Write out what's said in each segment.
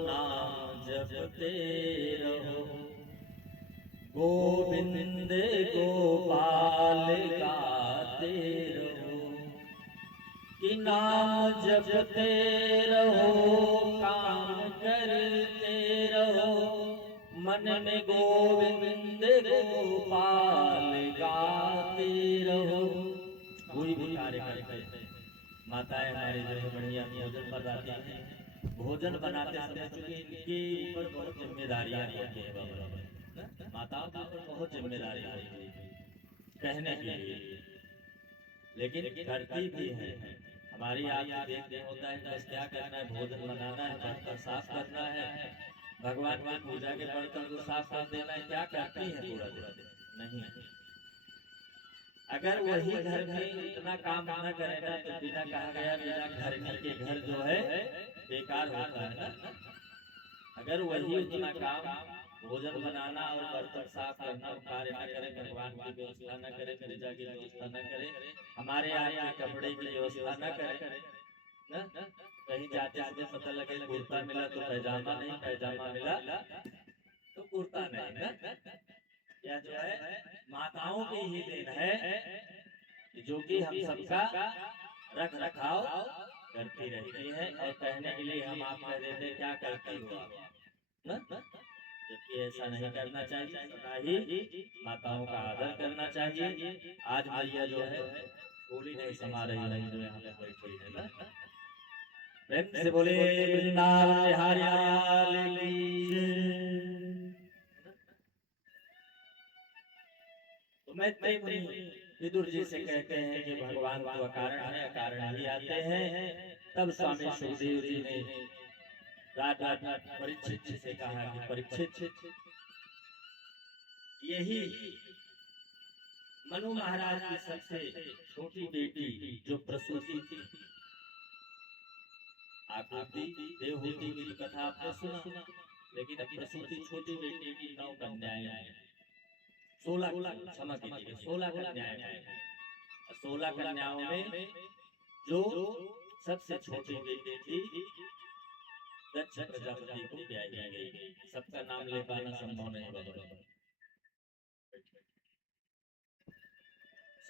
नाम जपते रहो, गोविंद गोपाल गाते रहो, कि नाम जपते रहो, काम करते रहो, मन में गोविंद गोपाल गाते रहो। कोई भी कार्य करते माताएं हमारी जो है बढ़िया भोजन बनाती हैं, भोजन बनाते समय चूंकि इनके ऊपर बहुत जिम्मेदारियां होती है बाबा, माताओं के ऊपर बहुत जिम्मेदारी होती है कहने के लिए, लेकिन करती भी है। हमारी आपको देखते होता है बस क्या करना है, भोजन बनाना है, बर्तन साफ करना है, भगवान की पूजा के बर्तन को साफ कर देना है, क्या करती है पूरा दिन? नहीं। अगर वही घर में इतना काम न करे ना तो बिना कहा गया बिना घरनी के घर जो है बेकार होता है ना। अगर वही उतना काम भोजन बनाना और बर्तन साफ करना कार्य न करे, भगवान की व्यवस्था न करे, पूजा की व्यवस्था न करे, हमारे यहाँ कपड़े की व्यवस्था न करे ना, कहीं जाते समय पता लगे कुर्ता मिला तो पैजामा नहीं, पैजामा मिला तो कुर्ता नहीं ना, या जो है माताओं की ही देन है जो कि हम सबका रख रखाव करती रहती है। और कहने के लिए हम आप कह देते हैं क्या करती हो आप ना, जबकि ऐसा नहीं करना चाहिए, सदा ही माताओं का आदर करना चाहिए। आज मैया जो है होली नहीं समा रही है जो यहाँ पे बैठी है ना, प्रेम से बोले वृंदावन बिहारी लाल की जय। तो मैत्रेय मुनि विदुर जी से कहते हैं कि भगवान तो अकारण है, अकारण ही आते हैं। तब स्वामी सुखदेव जी ने राजा परीक्षित जी से कहा कि परीक्षित, यही मनु महाराज की सबसे छोटी बेटी जो प्रसूति थी, आकृति देवहूति की कथा आपने सुना, लेकिन अब प्रसूति छोटी बेटी की 9 कन्याएं हैं, 16 क्षमा कीजिएगा 16 कन्याएं हैं। 16 कन्याओं में जो सबसे छोटी बेटी थी दक्ष प्रजापति को ब्याही गई। सबका नाम ले पाना संभव नहीं बाबा,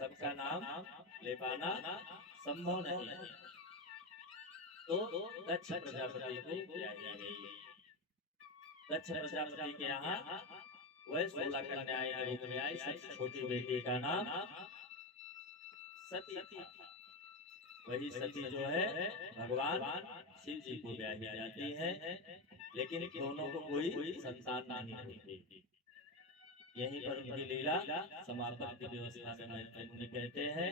सबका नाम ले पाना संभव नहीं है, तो दक्ष प्रजापति को ब्याही गई। दक्ष प्रजापति के यहाँ वह 16 कन्याएं के रूप में आई। सबसे छोटी बेटी का नाम सती था। वही सती जो है भगवान शिव जी को ब्याही जाती है, लेकिन दोनों को कोई संतान नहीं होती। यहीं पर उनकी लीला समापन की व्यवस्था में मैत्रेय मुनि कहते हैं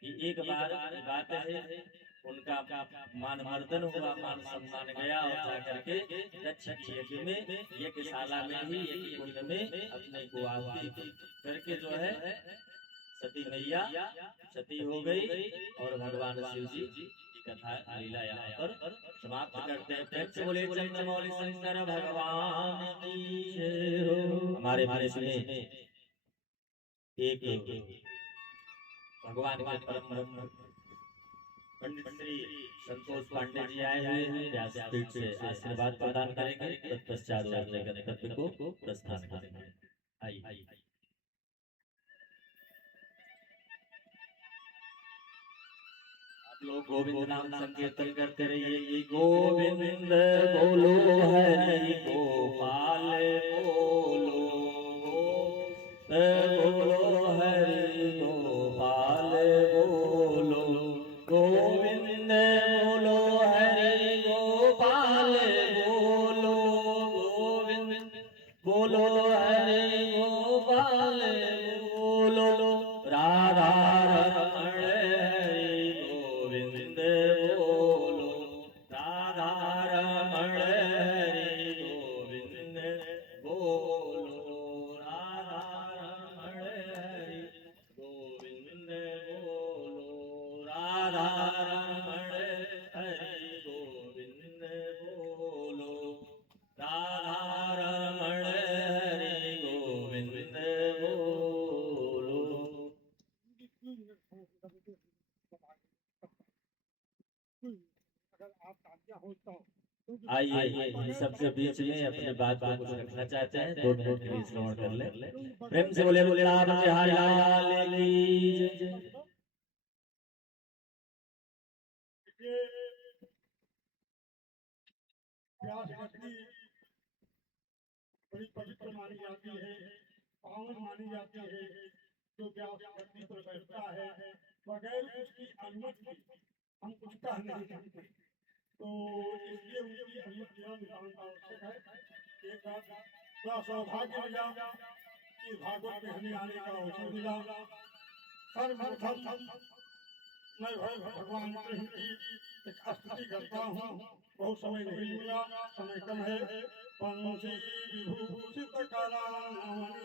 कि एक बार बात है उनका मान मर्दन हुआ, मान सम्मान गया, और जाकर के दक्ष की यज्ञ में यज्ञशाला में ही यज्ञ कुंड में अपने को आहुति करके जो है सती मैया सती हो गई। और भगवान शिव जी की कथा लीला यहाँ पर समाप्त करते हैं। प्रेम से बोले चंद्रमौली शंकर भगवान की जय हो। हमारे देश में एक भगवान के परम पंडित श्री संतोष पांडे जी आए हुए हैं, व्यासपीठ से आशीर्वाद प्रदान करेंगे, तत्पश्चात अपने गंतव्य को प्रस्थान करेंगे। आइए। लोग गोविंद नाम संकीर्तन करते रहिए। गोविंद बोलो हरि गोपाल बोलो, बोलो हरि गोपाल बोलो, गोविंद बोलो हरि गोपाल बोलो, गोविंद बोलो हरि गोपाल बोलो, राधा रमण हरि गोविंद बोलो, राधा रमण हरि आइए हम सबके बीच में अपनी बात को कुछ रखना चाहते हैं, 2 मिनट के लिए श्रवण कर ले। प्रेम से बोले बोले राम बिहारी लाल की जय। व्यास भक्ति बड़ी पवित्र मानी जाती है, पावन मानी जाती है। जो व्यास भक्ति पर बैठता है बगैर उसकी अनुमति के हम कुछ कह नहीं सकते। तो इसलिए उनकी अनुमति नितांत आवश्यक है। एक बार बड़ा सौभाग्य मिला कि भागवत में हमें आने का अवसर मिला। सर्वप्रथम मैं भगवान कृष्ण की एक स्तुति करता हूँ। बहुत समय नहीं मिला, समय कम है। पंछी विभूषित करानमणियदाभार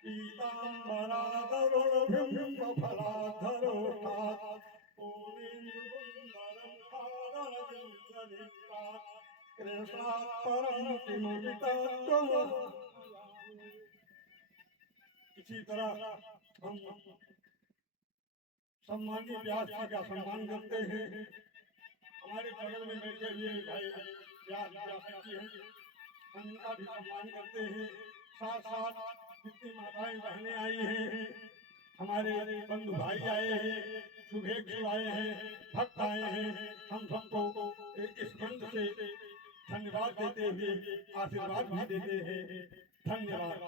पीताम्बराधरो बिम्ब फलाधरो ठात् पूर्णेन्दुसुन्दरं धारणजिह्वनिष्ठात् कृष्णात् परं किमपि तत्त्वमवक्ष्यामि। इसी तरह हम सम्मानीय व्यास जी का सम्मान करते हैं। हमारे बगल में बैठे हुए भाई व्यास जी हैं, हम उनका भी सम्मान करते हैं। साथ साथ जितनी माताएं बहनें आई हैं, हमारे बंधु भाई आए हैं, शुभेच्छु आए हैं, भक्त आए हैं, हम सबको इस मंच से धन्यवाद देते हुए आशीर्वाद भी देते हैं। धन्यवाद।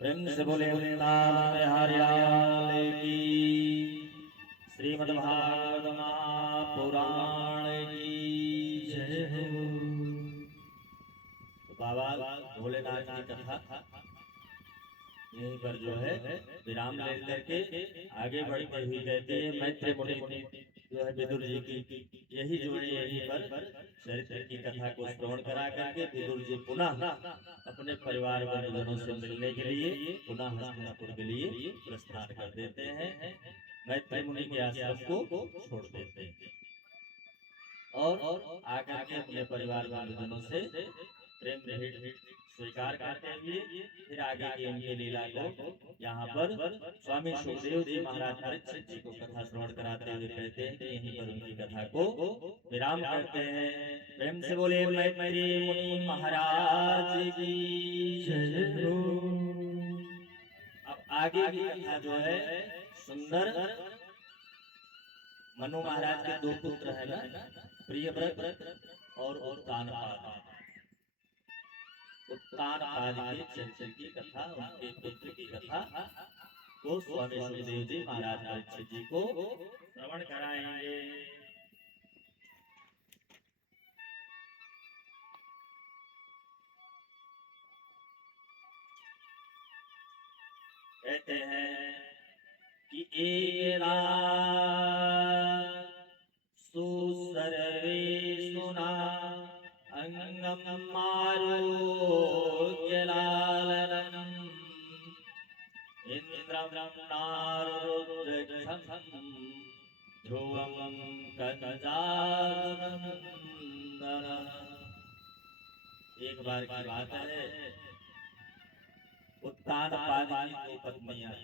प्रेम से बोले राम बिहारी लाल की, श्रीमद्भागवत महापुराण की जय हो। तो बाबा भोलेनाथ की कथा यहीं पर जो है विराम ले करके आगे बढ़ते हुए कहती है, मैत्री मुनि जो है विदुर जी की यही जो है यहीं पर चरित्र की कथा को श्रवण करा करके विदुर जी पुनः अपने परिवार बंधुजनों से मिलने के लिए पुनः हस्तिनापुर के लिए प्रस्थान कर देते हैं। मैत्री मुनि के आश्रम को छोड़ देते हैं और आकर के अपने परिवार बंधुजनों से प्रेम भेंट स्वीकार करते हुए फिर आगे की उनकी लीला को यहाँ पर स्वामी सुखदेव जी महाराज परीक्षित जी को कथा श्रवण कराते हुए कहते हैं कि यहीं पर उनकी कथा को विराम करते हैं। प्रेम से बोले मैत्री मुनि महाराज की जय हो। अब आगे की कथा जो है सुंदर मनु महाराज के 2 पुत्र है ना, प्रियव्रत और उत्तानपाद। उत्तानपाद के चरित्र की कथा, उनके पुत्र की कथा को स्वामी सुखदेव जी महाराज परीक्षित जी को श्रवण कराएंगे। कहते हैं कि एक रात सुसर्वे सुना अंगम मारुज्यलालनम् इंद्रं नारुद्रक्षं ध्रुवं कंजानन्दनम्। एक बार की बात है, उत्तानपाद की 2 पत्नियां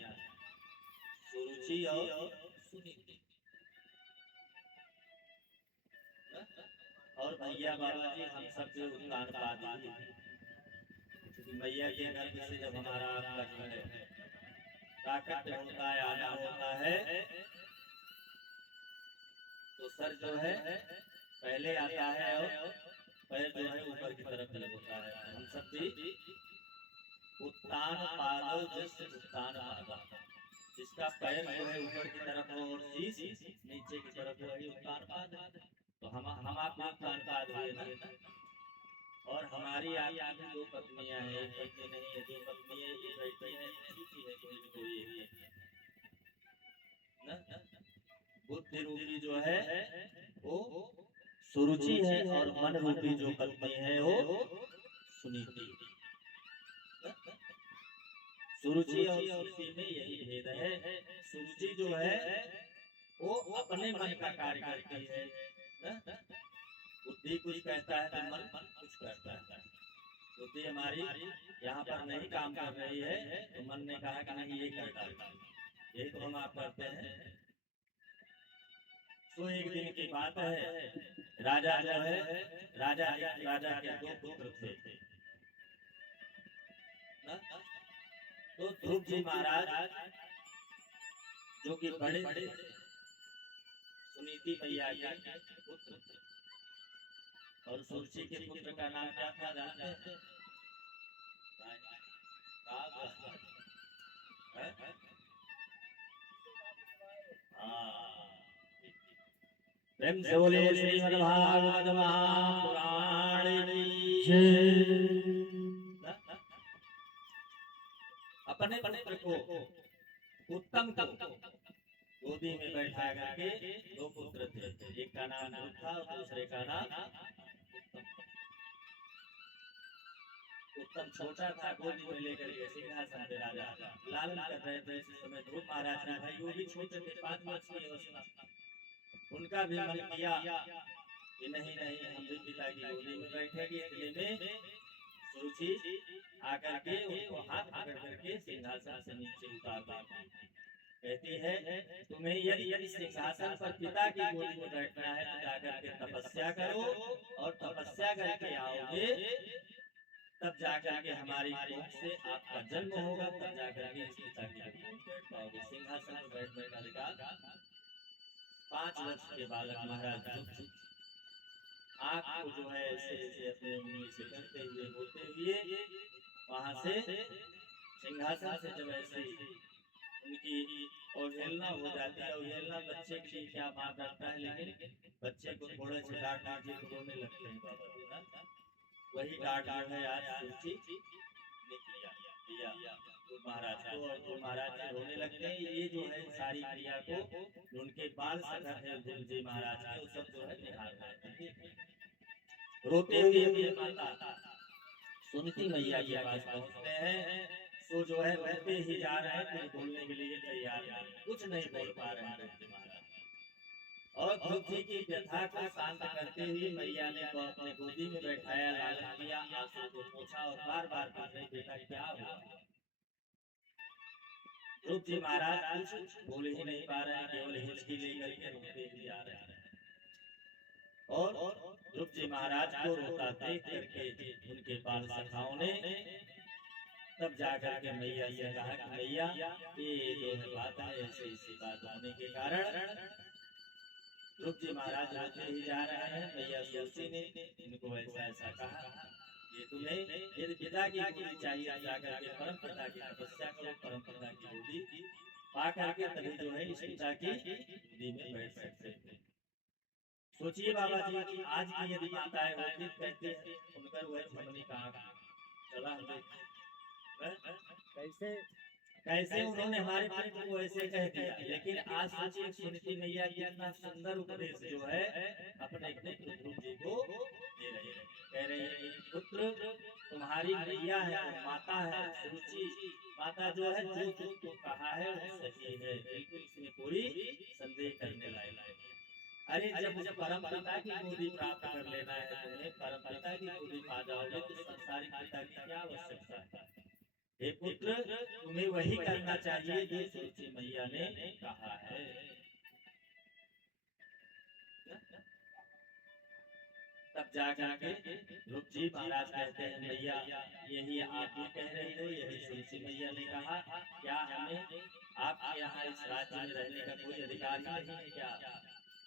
सुरुचि और सुनीति, और भैया बाबा जी हम सब जो उत्तानपाद ही, मैया के गर्भ से जब हमारा आपका जो है प्राकट्य होता है, आना होता है, तो सर जो है पहले आता है और पैर जो है ऊपर की तरफ लग होता है। हम सब भी उत्तानपाद जैसे उत्तानपाद, जिसका पैर जो है ऊपर की तरफ हो और शीश नीचे की तरफ हो, वही उत्तानपाद है। तो हम आपको उत्तानपाद हुए ना, और हमारी आपकी 2 पत्नियां हैं, एक पत्नी नहीं है, 2 पत्नी है, ये बैठी है, सीखी है कोई न कोई ना। बुद्धि रूपी जो है वो सुरुचि है और मन रूपी जो पत्नी है वो सुनीति। सुरुचि और सुरुचि में यही भेद है। सुरुचि जो है वो अपने मन का कार्य करती है ना? बुद्धि कुछ कहता है तो मन कुछ करता है। बुद्धि हमारी यहाँ पर नहीं काम कर रही है तो मन ने कहा कि नहीं ये कर डालता, यही तो हम आप करते हैं। तो एक दिन की बात है, राजा जो है, राजा के दो पुत्र थे ना? तो ध्रुव जी महाराज जो कि बड़े सुनीति मैया के पुत्र थे, और सुरुचि के पुत्र का नाम क्या था जानते हैं? प्रेम से बोले श्रीमद्भागवत महापुराण की जय। अपने पुत्र को उत्तम गोदी में बैठा करके दो पुत्र थे, एक का नाम ध्रुव था और दूसरे का नाम उत्तम छोटा था। गोदी में लेकर के सिंहासन पे राजा लालन कर रहे थे। इस समय ध्रुव महाराज के भाई वो भी छोटे थे, 5 वर्ष की अवस्था। उनका भी मन किया कि नहीं नहीं हम भी पिता की गोदी में बैठेंगे। इतने में सुरुचि आकर के उनको हाथ पकड़ करके सिंहासन से नीचे उतार देती, कहती है तुम्हें यदि सिंहासन पर पिता की गोदी में बैठना है तो जाकर के तपस्या करो, और तपस्या करके आओगे तब जाकर के हमारी कोख से आपका जन्म होगा, तब जाकर के इस पिता की गोदी में बैठ पाओगे। सिंहासन पर बैठने का अधिकार 5 वर्ष के बालक महाराज आँख को जो है ऐसे ऐसे अपने उंगली से करते हुए बोलते हुए वहां से सिंहासन से जब ऐसे उनकी अवहेलना हो जाती है। अवहेलना बच्चे के लिए क्या मां करता है, लेकिन बच्चे को थोड़े से डांट दीजिए तो रोने लगते हैं बाबा जी ना। वही डांट जो है आज सुरुचि ने किया तो महाराज को, और तो महाराज जी रोने लगते हैं। ये जो है सारी क्रिया को उनके बाल सखा है ध्रुव जी महाराज के, वो सब जो है निहार रहे हैं। रोते हुए अपने माता सुनीति मैया के पास पहुंचते हैं। सो जो है रोते ही जा रहे हैं, कुछ बोलने के लिए तैयार नहीं, कुछ नहीं बोल पा रहे हैं ध्रुव जी महाराज। और ध्रुव जी की व्यथा को शांत करते हुए मैया ने को अपने गोदी में बैठाया, लालन किया, आंसू को पोंछा और बार बार पूछ रहे बेटा क्या हुआ। ध्रुव जी महाराज कुछ बोल ही नहीं पा रहे हैं, केवल हिचकी लेकर के रोते ही जा रहे हैं। और ध्रुव जी महाराज को रोता देख करके उनके बाल सखाओं ने तब जाकर के मैया से कहा कि मैया ये जो है बात है, ऐसे ऐसी बात होने के कारण ध्रुव जी महाराज रोते ही जा रहे हैं। मैया सुरुचि ने इनको ऐसा ऐसा कहा, ये तुम्हें यदि पिता की गोदी चाहिए जाकर के परम पिता की तपस्या करो, परम पिता की गोदी पा करके तभी जो है इस पिता की गोदी में बैठ सकते हैं। सोचिए बाबा जी की आज की यदि माताएं होती कहते उनकर वह झमनी कहाँ चला कैसे कैसे उन्होंने हमारे पुत्र को ऐसे कह दिया। लेकिन आज सोचिए सुनीति मैया की इतना सुंदर उपदेश जो है अपने पुत्र ध्रुव जी को दे रहे हैं, कह रहे हैं पुत्र तुम्हारी मैया है, माता है सुरुचि माता जो है जो तुमको कहा है वो सही है, बिल्कुल इसमें कोई संदेह करने लायक नहीं। अरे जब परम पिता की गोदी प्राप्त कर लेना है तुम्हें, परम पिता की गोदी पा जाओगे तो संसारिक पिता की क्या आवश्यकता है। हे पुत्र तुम्हें वही करना चाहिए जो सुरुचि मैया ने कहा है। तब जाके ध्रुव जी महाराज कहते हैं मैया यही आप भी कह रही हो, यही सुरुचि मैया ने कहा, क्या हमें आपके यहाँ इस राज्य में रहने का कोई अधिकार नहीं है क्या।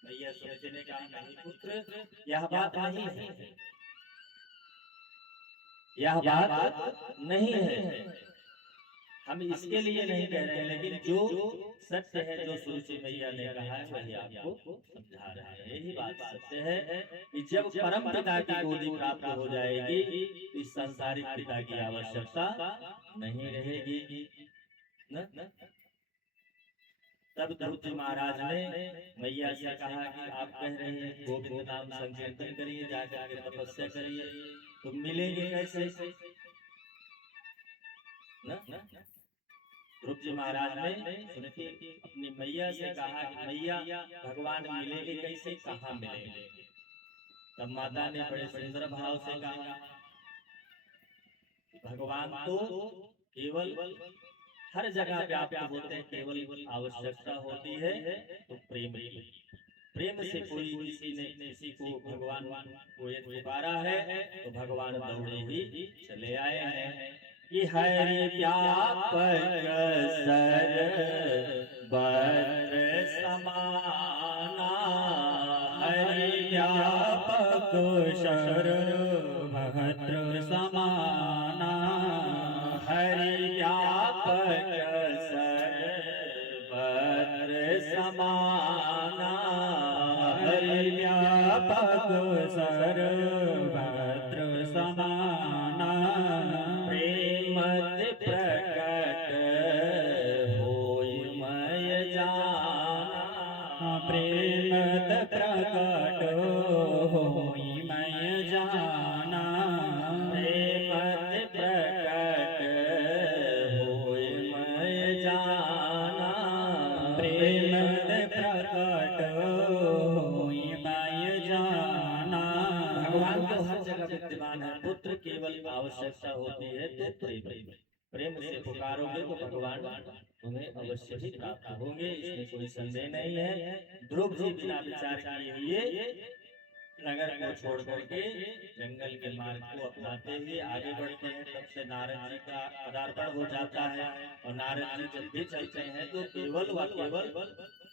मैया सुरुचि ने कहा नहीं पुत्र यह बात नहीं है, यह बात नहीं है, हम इसके लिए नहीं कह रहे हैं, लेकिन जो सत्य है जो सुरुचि मैया ने कहा है वही आपको समझा रहे हैं। यही बात सत्य है कि जब परम पिता की गोदी प्राप्त हो जाएगी इस संसारिक पिता की आवश्यकता नहीं रहेगी न? तब ध्रुव जी महाराज ने मैया से कहा कि आप कह रहे हैं गोविंद नाम संकीर्तन करिए, जाकर के तपस्या करिए, तो मिलेंगे कैसे न? ध्रुव जी महाराज ने सुनती अपनी मैया से कहा कि मैया भगवान मिलेंगे कैसे, कहाँ मिलेंगे। तब माता ने बड़े सुंदर भाव से कहा भगवान तो केवल हर जगह व्याप्त होते हैं, केवल आवश्यकता होती है तो प्रेम की। प्रेम से कोई किसी ने किसी को भगवान को एक पुकारा है तो भगवान दौड़े ही चले आए हैं कि हरि व्यापक सर्वत्र समाना, हरि व्यापक सर्वत्र समाना, हरि व्यापक सर्वत्र समाना, हरि व्यापक सर्वत्र समाना, प्रेमत प्रकट होय मय जाना, प्रेमत प्रकट होय मय जाना, प्रेमत प्रकट होय मय जाना, प्रेमत प्रकट होय मय जाना। भगवान तो हर जगह विद्यमान है, पुत्र केवल आवश्यकता होती है तो प्रेम से पुकारोगे तो भगवान तुम्हें अवश्य ही प्राप्त होंगे, इसमें कोई संदेह नहीं है। ध्रुव जी बिना विचार किए हुए नगर को छोड़ करके जंगल के मार्ग को अपनाते हुए आगे बढ़ते हैं। तब से नारद जी का पदार्पण हो जाता है और नारद जी जब भी चलते हैं तो केवल व केवल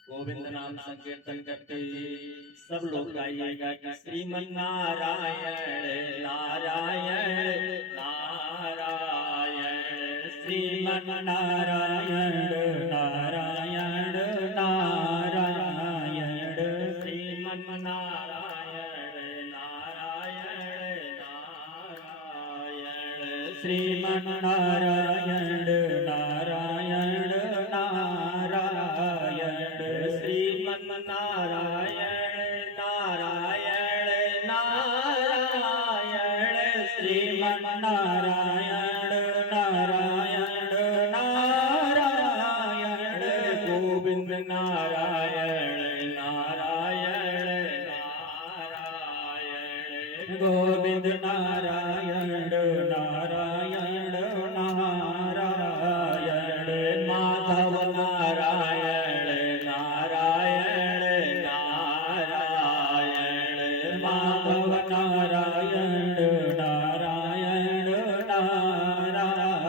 गोविंद नाम संकीर्तन करते हुए सब लोग गाइएगा कि श्रीमन नारायण नारायण नारायण, श्रीमन नारायण नारायण नारायण, श्रीमन नारायण नारायण नारायण, श्रीमन नारायण नारायण नारायण, श्रीमन नारायण नारायण नारायण, श्रीमन नारायण नारायण नारायण, गोविंद नारायण नारायण नारायण, गोविंद नारायण नारायण नारायण, माधव नारायण नारायण नारायण, माधव नारायण नारायण नारायण,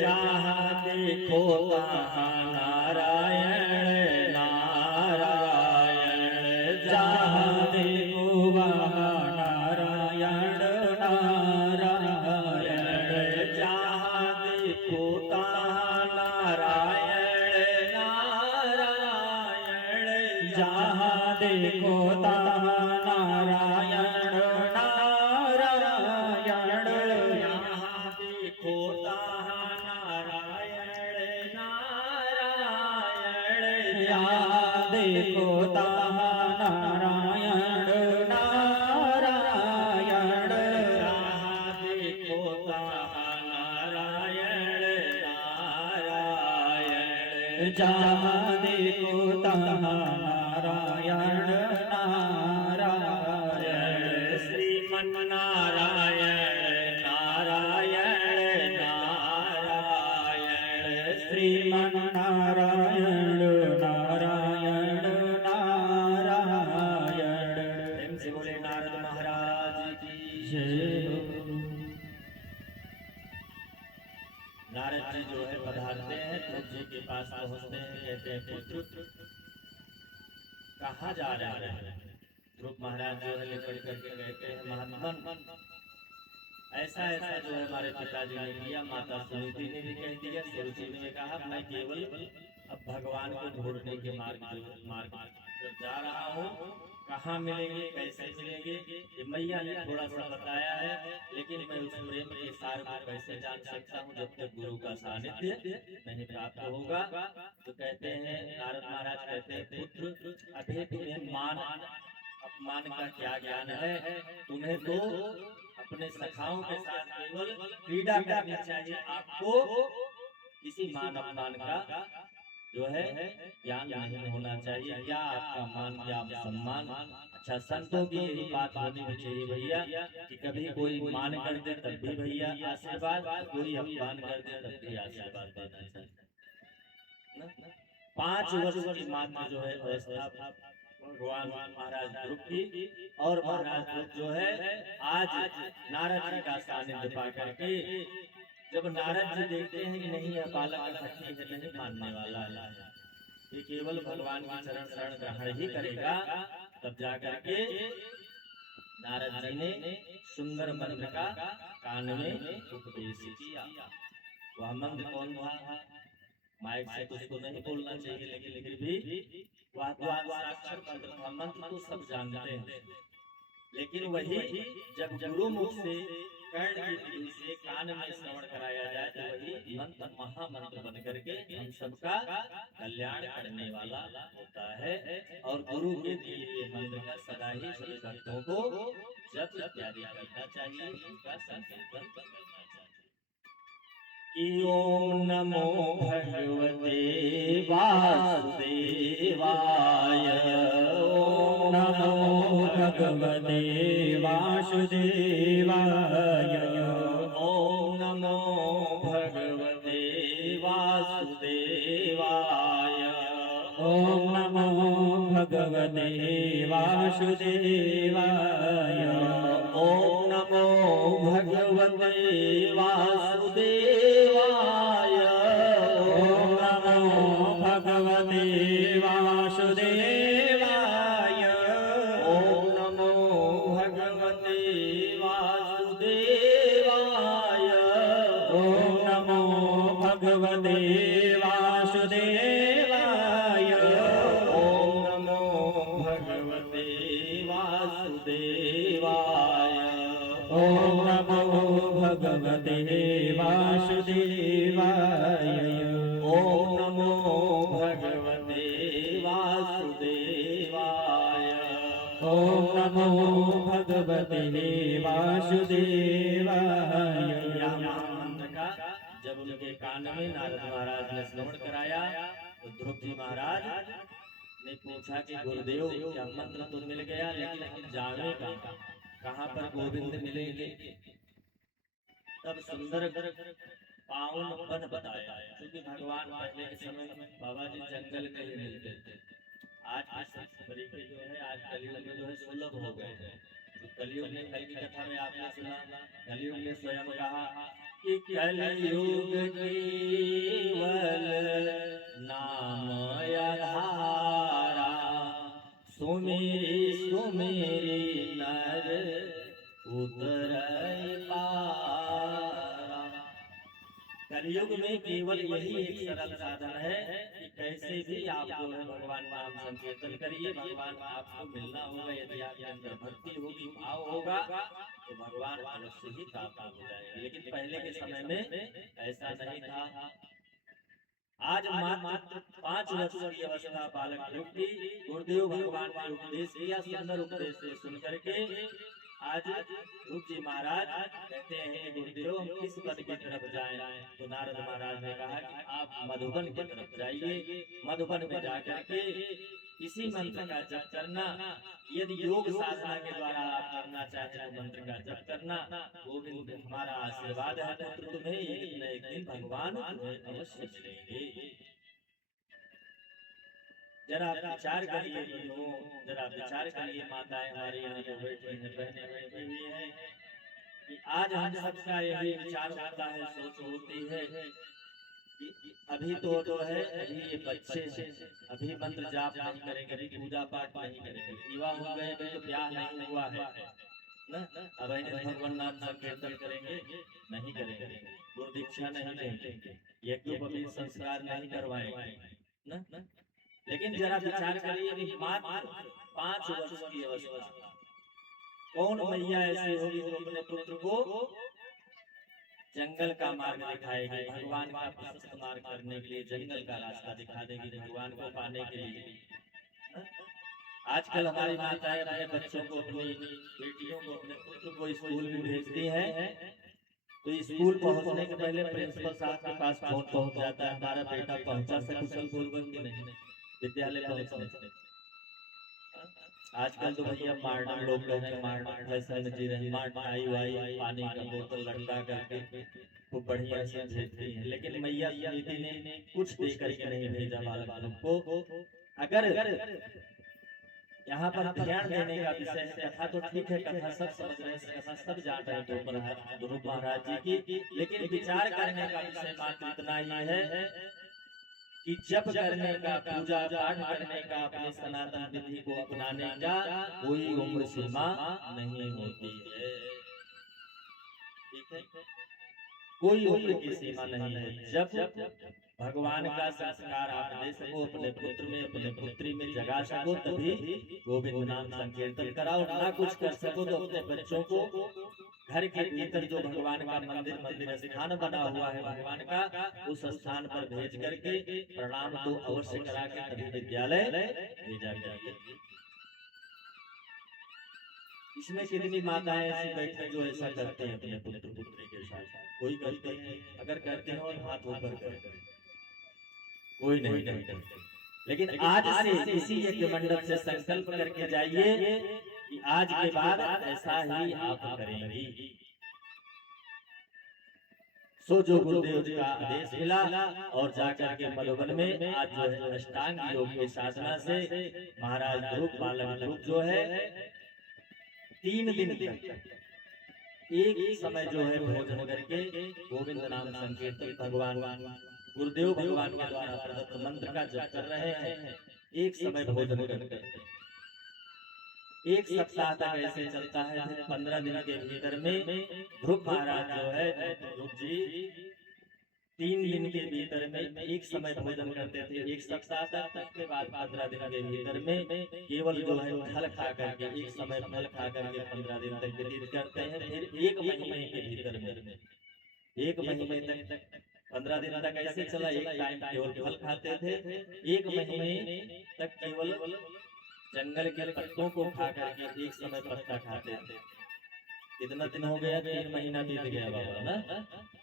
जहाँ देखो तहाँ नारायण नारायण, जहाँ देखो वहाँ नारायण नारायण, जहाँ देखो तहाँ नारायण नारायण, जहाँ देखो तहाँ नारायण नारायण, जहाँ देखो तहाँ नारायण नारायण, जहाँ देखो तहाँ नारायण नारायण, जहाँ देखो तहाँ नारायण नारायण, जहाँ देखो तहाँ नारायण नारायण, श्रीमन नारायण नारायण नारायण, श्रीमन नारायण नारायण नारायण। प्रेम से बोले नारद महाराज की जय हो। नारद जी जो है पधारते हैं, ध्रुव जी के पास पहुंचते हैं, कहते हैं पुत्र कहाँ जा रहे हैं। ध्रुव महाराज जो है लेकर करके कहते हैं महात्मन ऐसा ऐसा जो है हमारे पिताजी ने किया, माता सुनीति ने भी कह दिया, सुरुचि ने कहा मैं केवल अब भगवान को ढूंढने के मार्ग पर जा रहा हूँ, कहाँ मिलेंगे कैसे मिलेंगे ये मैया ने थोड़ा सा बताया है, लेकिन मैं उस प्रेम के सार को कैसे जान सकता हूँ जब तक गुरु का सानिध्य नहीं प्राप्त होगा। तो कहते हैं नारद महाराज कहते हैं पुत्र अभी तुम्हें मान अपमान का क्या ज्ञान है, तुम्हें तो अपने सखाओं के साथ केवल क्रीड़ा करनी चाहिए, आपको किसी मान अपमान का जो है ज्ञान नहीं होना चाहिए। क्या आपका मान, क्या सम्मान। अच्छा, संतों की यही बात होनी भी चाहिए भैया कि कभी कोई मान कर दे तब भी भैया आशीर्वाद, कोई अपमान कर दे तब भी आशीर्वाद देना चाहिए ना। 5 वर्ष की मात्र जो है अवस्था भगवान महाराज ध्रुव की, और महाराज ध्रुव जो है आज नारद जी का सानिध्य पा करके जब नारद जी देखते हैं कि नहीं यह बालक ठीक है, नहीं मानने वाला है, ये केवल भगवान की चरण शरण ग्रहण ही करेगा, तब जाकर के नारद जी ने सुंदर मंत्र का कान में उपदेश किया। वह मंत्र कौन था? माइक से तो उसको नहीं बोलना चाहिए, लेकिन फिर भी वह साक्षर मंत्र था। मंत्र तो सब जानते हैं, लेकिन वही जब गुरु मुख से कर्ण की विधि से कान में श्रवण कराया जाए तो वही मंत्र महामंत्र बन करके हम सबका कल्याण करने वाला होता है। और गुरु के दिए हुए मंत्र का सदा ही सभी भक्तों को जप इत्यादि करना चाहिए, उनका संकीर्तन करना चाहिए। कि ओम नमो भगवते वासुदेवाय, ओम नमो भगवते वासुदेवाय, ओम नमो भगवते वासुदेवाय, ओम नमो भगवते वासुदेवाय, ओम नमो भगवते वासुदेवाय, ओम नमो भगवते वासुदेवाय, ओम नमो भगवते वासुदेवाय, ओम नमो भगवते वासुदेवाय, ओम नमो भगवते वासुदेवाय, ओम नमो भगवते वासुदेवाय, ओम नमो भगवते वासुदेवाय, ओम नमो भगवते वासुदेवाय। मंत्र का जब उनके कान में नारद महाराज ने श्रवण कराया तो ध्रुव जी महाराज ने पूछा कि गुरुदेव क्या मंत्र तो मिल गया, लेकिन जाने का कहाँ पर गोविंद मिलेंगे? तब सुंदर पावन वन बताया, क्योंकि भगवान पहले के समय में बाबा जी जंगल में ही मिलते थे। आज के तरीके जो है आज कलयुग में जो है सुलभ हो गए हैं। तो कलयुग में कल की कथा में आपने सुना, कलयुग ने स्वयं कहा कि कलयुग केवल नाम आधारा, सुमेरी सुमेरी नर उतरई पारा। कलयुग में केवल यही एक सरल साधन है कि कैसे भी आप जो है भगवान नाम संकीर्तन करिए, भगवान आपको मिलना होगा। यदि आपके अंदर भक्ति होगी, भाव होगा, तो भगवान अवश्य ही प्राप्त हो जाएंगे। लेकिन पहले के समय में ऐसा नहीं था। आज मात्र 5 वर्ष की अवस्था बालक ध्रुव की गुरुदेव भगवान ने उपदेश किया, सुंदर उपदेश से सुन करके आज ध्रुव जी महाराज कहते हैं कि गुरुदेव हम किस वन की तरफ जाएं? तो नारद महाराज ने कहा कि आप मधुबन की तरफ जाइए, मधुबन में जाकर के इसी मंत्र का जप करना। यदि योग साधना के द्वारा आप करना चाहते हैं मंत्र का जप करना, गोविंद हमारा आशीर्वाद है पुत्र, तुम्हें एक न एक दिन भगवान तुम्हें अवश्य मिलेंगे। जरा विचार करिए बहनों, जरा विचार करिए माताएं हमारी यहाँ जो बैठी हैं, बहनें बैठी हुई हैं, कि आज हम सबका यही विचार होता है, सोच होती है कि अभी तो है, अभी ये बच्चे हैं, अभी मंत्र जाप नहीं करेंगे, अभी पूजा पाठ नहीं करेंगे, विवाह हो गए, अभी तो ब्याह नहीं हुआ है ना, अब भगवान नाम संकीर्तन करेंगे नहीं करेंगे, गुरु दीक्षा नहीं लेंगे, यज्ञोपवीत संस्कार नहीं करवाएंगे ना। लेकिन जरा विचार करिए कि मात्र 5 वर्ष की अवस्था, कौन मैया ऐसी होगी जो अपने पुत्र को जंगल का मार्ग दिखाएगी, भगवान का प्रशस्त मार्ग करने के लिए जंगल का रास्ता दिखा देगी, भगवान को पाने के लिए। आजकल हमारी माताएं अपने बच्चों को, अपनी बेटियों को, अपने पुत्र को स्कूल में भेजती हैं, तो स्कूल पहुंचने के पहले प्रिंसिपल साहब के पास फोन पहुंच जाता है, हमारा बेटा पहुंचा सकुशल पूर्वक कि नहीं विद्यालय पहुंचने। आजकल तो भैया मॉडर्न लोग कह रहे हैं, मॉडर्न फैशन में जी रहे हैं, मॉडर्न आई वाई पानी का बोतल लटका करके खूब बढ़िया से भेजती हैं, लेकिन मैया समिति ने कुछ दे करके नहीं भेजा बालक को। अगर यहाँ पर ध्यान देने का विषय है, कथा तो ठीक है, कथा सब समझ रहे हैं, कथा सब जान रहे हैं ध्रुव महाराज जी की, लेकिन विचार करने का विषय मात्र इतना ही है कि जप करने का, पूजा पाठ करने का, अपने सनातन विधि को अपनाने का कोई उम्र सीमा नहीं होती है। ठीक है, कोई उम्र की सीमा नहीं है। जब भगवान का संस्कार आप दे सको अपने पुत्र में, अपने पुत्री में जगा सको, तभी गोविंद नाम संकीर्तन कराओ। ना कुछ कर सको तो अपने बच्चों को घर के भीतर जो भगवान का मंदिर स्थान बना हुआ है भगवान का, उस स्थान पर भेज करके प्रणाम तो अवश्य करा के तभी विद्यालय भेजा जाए। इसमें कितनी माताएं ऐसी बैठी जो ऐसा करते हैं अपने पुत्र पुत्री के साथ? कोई करते हैं, अगर करते हो हाथ ऊपर करते, कोई नहीं करते। लेकिन आज से इसी यज्ञ मंडप से संकल्प करके जाइए कि आज के बाद ऐसा ही आप करेंगी। सो जो गुरुदेव जी का आदेश मिला और जाकर के मधुबन में आज जो है अष्टांग योग की साधना से महाराज ध्रुव बालक ध्रुव जो है 3 दिन तक एक समय जो है भोजन करके गोविंद नाम संकीर्तन भगवान गुरुदेव भगवान के द्वारा प्रदत्त मंत्र का जप कर रहे हैं। एक समय भोजन करके 1 सप्ताह तक ऐसे चलता है। 15 दिन के भीतर में ध्रुव महाराज जो है ध्रुव जी 3 दिन के भीतर में एक समय भोजन करते थे। 1 सप्ताह तक के बाद 15 दिन के भीतर में केवल जो है फल खा करके एक समय फल खा करके 15 दिन तक व्यतीत करते हैं। फिर 1 महीने के भीतर में 1 महीने तक 15 दिन तक ऐसे चला। एक टाइम केवल फल खाते थे, 1 महीने तक केवल जंगल के पत्तों को खा करके एक समय पत्ता खाते थे। कितना दिन हो गया? 3 महीना बीत गया बाबा ना।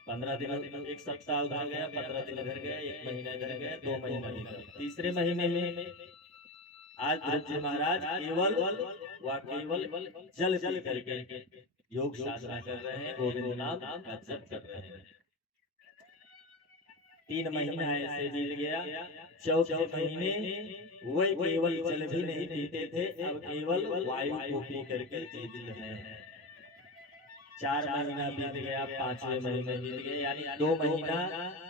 15 दिन 1 सप्ताह उधर गया, 15 दिन इधर गया, 1 महीना इधर गया, 2 महीना इधर। तीसरे महीने में आज ध्रुव जी महाराज केवल जल पी करके योग साधना कर रहे हैं, गोविंद नाम का जप कर रहे हैं। 3 महीना ऐसे बीत गया। चौथे महीने वही केवल जल भी नहीं पीते थे, अब केवल वायु को पी करके जीवित हैं। 4 महीना बीत गया, 5वें महीने बीत गए, यानी 2 महीना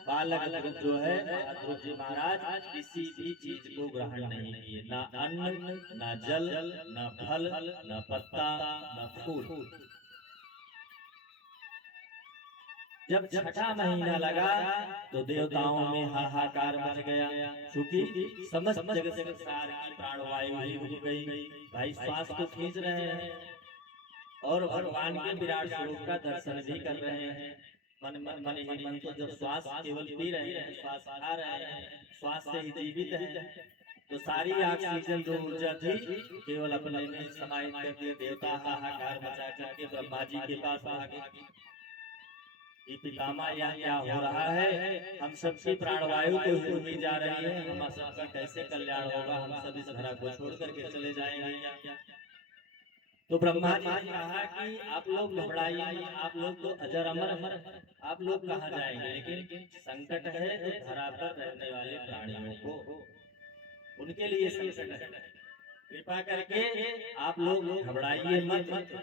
बालक ध्रुव जो है ध्रुव जी महाराज किसी भी चीज को ग्रहण नहीं किए, ना अन्न, ना जल, ना फल, ना पत्ता, ना फूल। जब छठा महीना लगा तो देवताओं में हाहाकार मच गया, क्योंकि समस्त जगत संसार की प्राणवायु ही रुक गई। भाई श्वास को खींच रहे हैं और भगवान के विराट स्वरूप का दर्शन भी कर रहे हैं। मन ही मन तो जब श्वास केवल पी रहे हैं, श्वास खा रहे हैं, श्वास से ही जीवित हैं, तो सारी ऑक्सीजन जो ऊर्जा थी केवल अपने में समाहित करके देवता हाहाकार मचा करके ब्रह्मा जी के पास आ गए। ये पितामह यहाँ क्या हो रहा है? हम सबकी प्राणवायु तो हुई जा रही है, हम सबका कैसे कल्याण होगा? हम सब इस धरा को छोड़ करके चले जाएंगे। तो ब्रह्मा जी ने कहा कि आप लोग घबराइए, आप लोग तो अजर अमर, आप लोग कहाँ जाएंगे? लेकिन संकट है तो धरा पर रहने वाले प्राणियों को, उनके लिए संकट है। कृपा करके आप लोग घबराइए मत।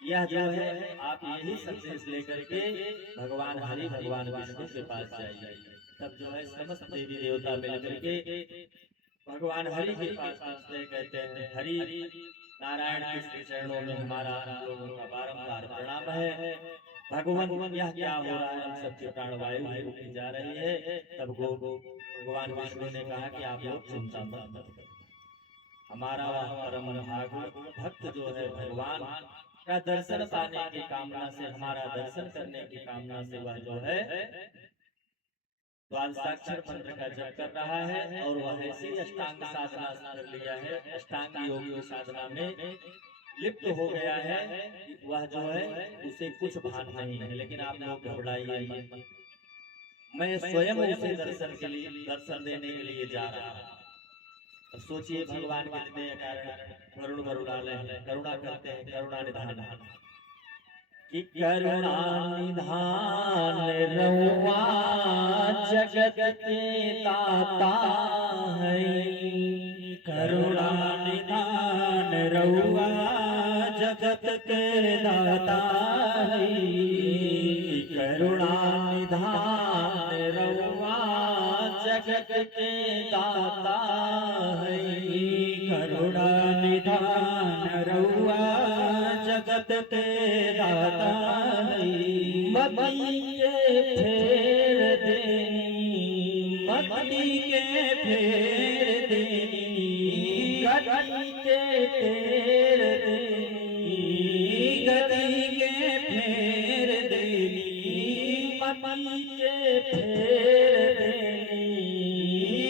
यह जो है आप यही संदेश लेकर के भगवान हरि भगवान विष्णु के पास जाइए। तब जो है समस्त देवी देवता मिलकर के भगवान हरि के पास पहुंचते, कहते हैं हरि नारायण के चरणों में हमारा लोगों का बारंबार प्रणाम है। भगवान यह क्या हो रहा है? हम सबकी प्राणवायु रुकी जा रही है। तब भगवान विष्णु ने कहा कि आप लोग चिंता मत करो, हमारा परम भागवत भक्त जो है भगवान का दर्शन पाने की कामना से, हमारा दर्शन करने की कामना से वह जो है द्वादशाक्षर मंत्र का जप कर रहा है। और वह ऐसी अष्टांग साधना कर लिया है। अष्टांग योग की साधना में लिप्त हो गया है, वह जो है उसे कुछ भान नहीं है। लेकिन आप लोग घबराइए मत, मैं स्वयं उसे दर्शन देने के लिए जा रहा हूँ। अब सोचिए भगवान कितने करुण करुणालय हैं, करुणा करते हैं, करुणा निधान कि करुणा निधान रउआ जगत के दाता है। करुणा निधान रउआ जगत के दाता है। करुणा निधान रउआ जगत के दाता है। करुणा निधान रउआ जगत के दाता है। मती के फेर देनी, मती के फेर देनी, गति के फेर देनी, गति के फेर देनी, मती के फेर देनी,